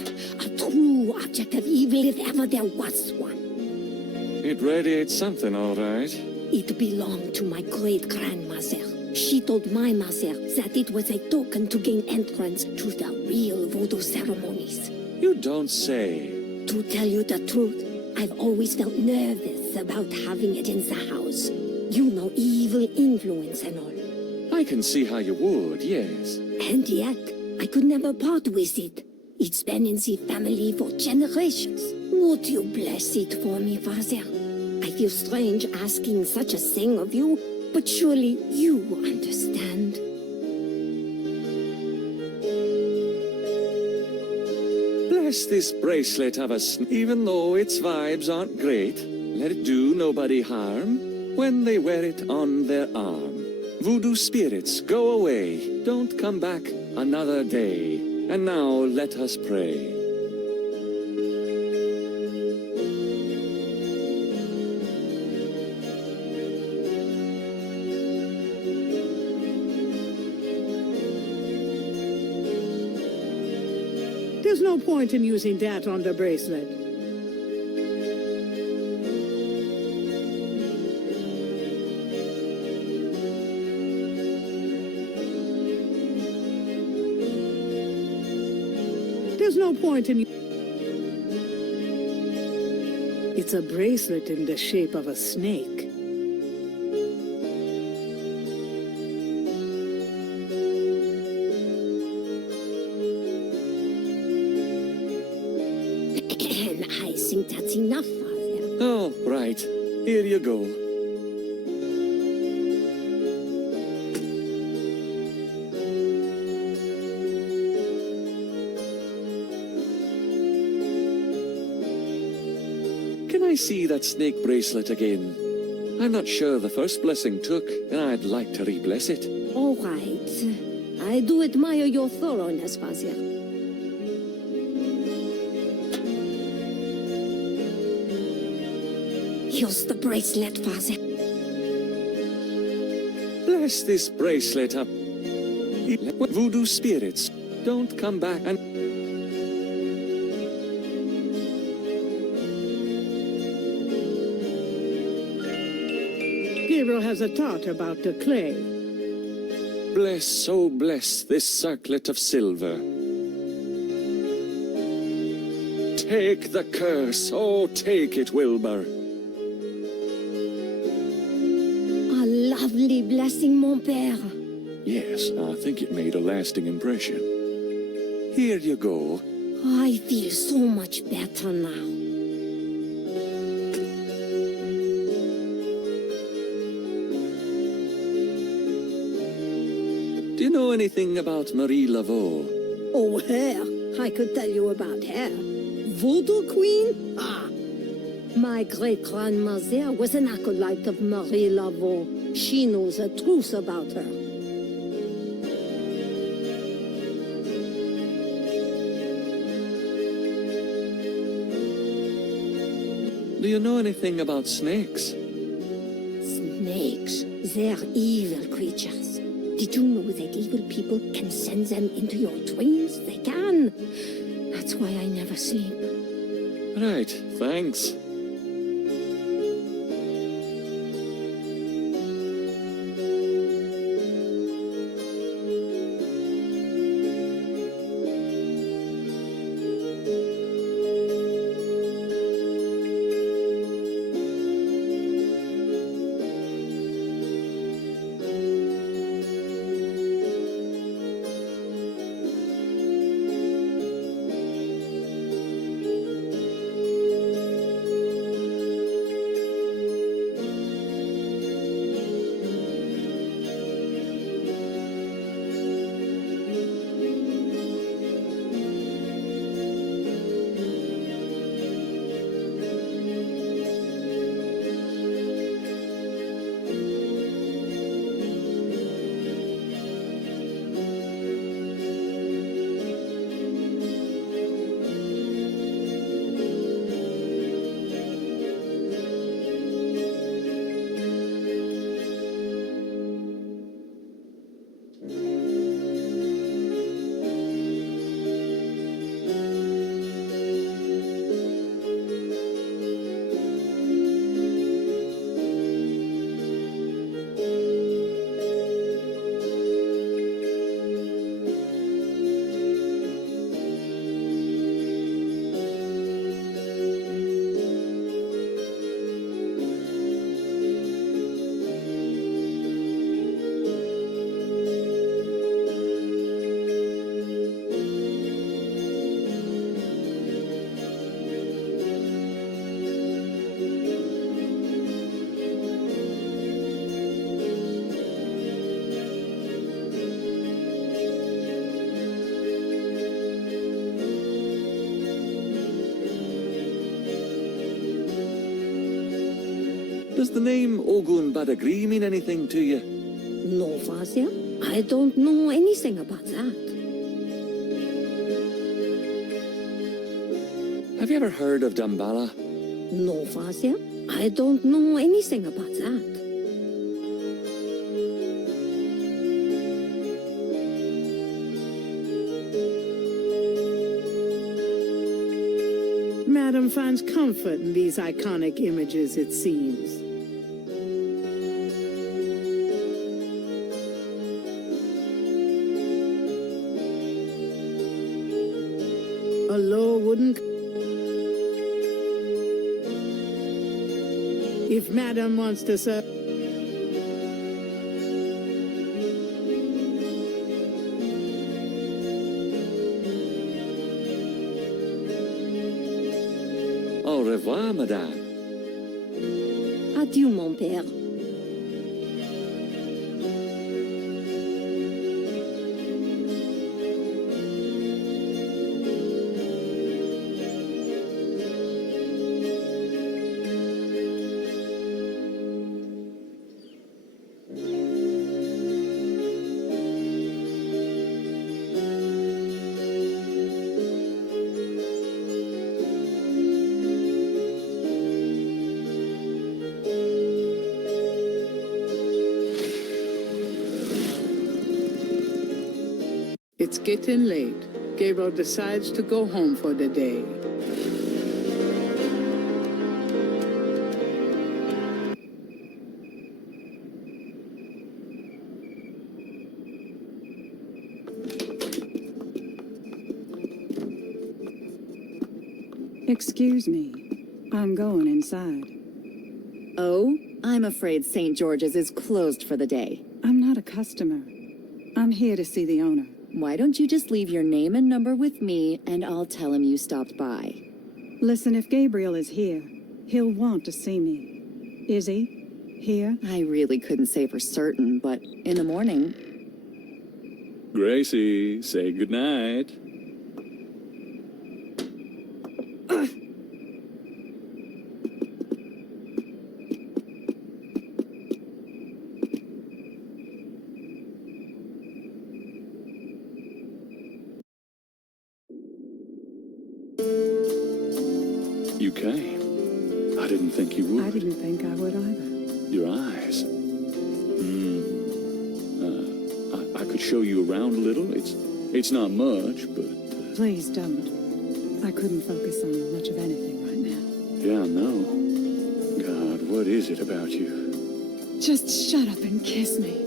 A true object of evil if ever there was one. It radiates something, all right. It belonged to my great-grandmother. She told my mother that it was a token to gain entrance to the real voodoo ceremonies. You don't say. To tell you the truth, I've always felt nervous about having it in the house. You know, evil influence and all. I can see how you would, yes. And yet, I could never part with it. It's been in the family for generations. Would you bless it for me, Father? I feel strange asking such a thing of you, but surely you understand. Bless this bracelet of us, even though its vibes aren't great. Let it do nobody harm when they wear it on their arm. Voodoo spirits, go away. Don't come back another day. And now let us pray. There's no point in using that on the bracelet. There's no point in... It's a bracelet in the shape of a snake. I think that's enough, Father. Oh, right. Here you go. Can I see that snake bracelet again? I'm not sure the first blessing took, and I'd like to re-bless it. All right. I do admire your thoroughness, Father. Here's the bracelet, Father. Bless this bracelet up. Voodoo spirits, don't come back and... Gabriel has a thought about the clay. Bless, oh bless this circlet of silver. Take the curse, oh take it, Wilbur. A lovely blessing, mon père. Yes, I think it made a lasting impression. Here you go. I feel so much better now. Do you know anything about Marie Laveau? Oh, her. I could tell you about her. Voodoo Queen? Ah. My great-grandmother was an acolyte of Marie Laveau. She knows the truth about her. Do you know anything about snakes? Snakes. They're evil creatures. Did you know that evil people can send them into your dreams? They can. That's why I never sleep. Right, thanks. Does the name Ogun Badagri mean anything to you? No, Vasya. I don't know anything about that. Have you ever heard of Damballa? No, Vasya. I don't know anything about that. Madam finds comfort in these iconic images, it seems. A low wooden... If Madam wants to serve... Au revoir, madame. Adieu, mon père. getting late. Gabriel decides to go home for the day. Excuse me. I'm going inside. Oh, I'm afraid St. George's is closed for the day. I'm not a customer. I'm here to see the owner. Why don't you just leave your name and number with me, and I'll tell him you stopped by. Listen, if Gabriel is here, he'll want to see me. Is he? Here? I really couldn't say for certain, but in the morning... Gracie, say goodnight. You came. I didn't think you would. I didn't think I would either. Your eyes. I could show you around a little. It's not much, but... Please don't. I couldn't focus on much of anything right now. Yeah, I know. God, what is it about you? Just shut up and kiss me.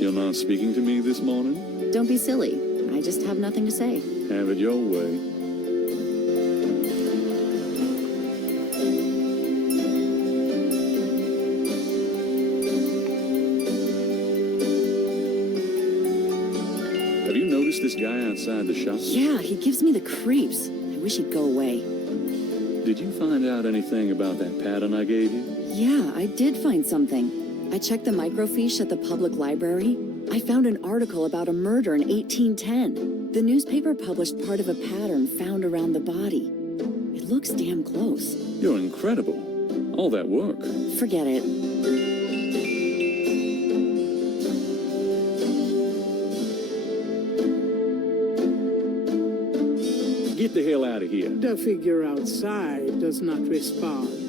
You're not speaking to me this morning? Don't be silly. I just have nothing to say. Have it your way. Have you noticed this guy outside the shop? Yeah, he gives me the creeps. I wish he'd go away. Did you find out anything about that pattern I gave you? Yeah, I did find something. I checked the microfiche at the public library. I found an article about a murder in 1810. The newspaper published part of a pattern found around the body. It looks damn close. You're incredible. All that work. Forget it. Get the hell out of here. The figure outside does not respond.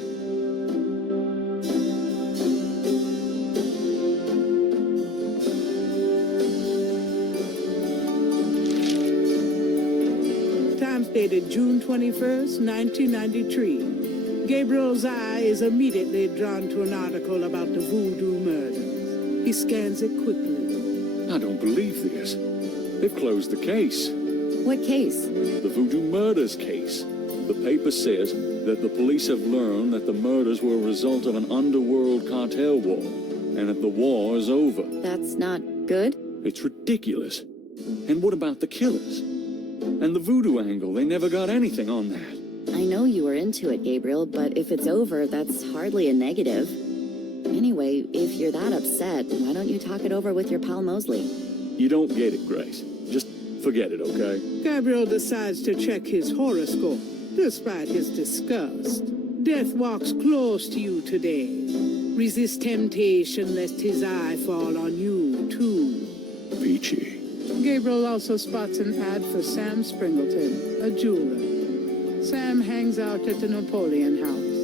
Dated June 21st, 1993. Gabriel's eye is immediately drawn to an article about the voodoo murders. He scans it quickly. I don't believe this. They've closed the case. What case? The voodoo murders case. The paper says that the police have learned that the murders were a result of an underworld cartel war, and that the war is over. That's not good? It's ridiculous. And what about the killers? And the voodoo angle, they never got anything on that. I know you were into it, Gabriel, but if it's over, that's hardly a negative. Anyway, if you're that upset, why don't you talk it over with your pal Mosley? You don't get it, Grace. Just forget it, okay? Gabriel decides to check his horoscope, despite his disgust. Death walks close to you today. Resist temptation lest his eye fall on you, too. Peachy. Gabriel also spots an ad for Sam Springleton, a jeweler. Sam hangs out at the Napoleon House.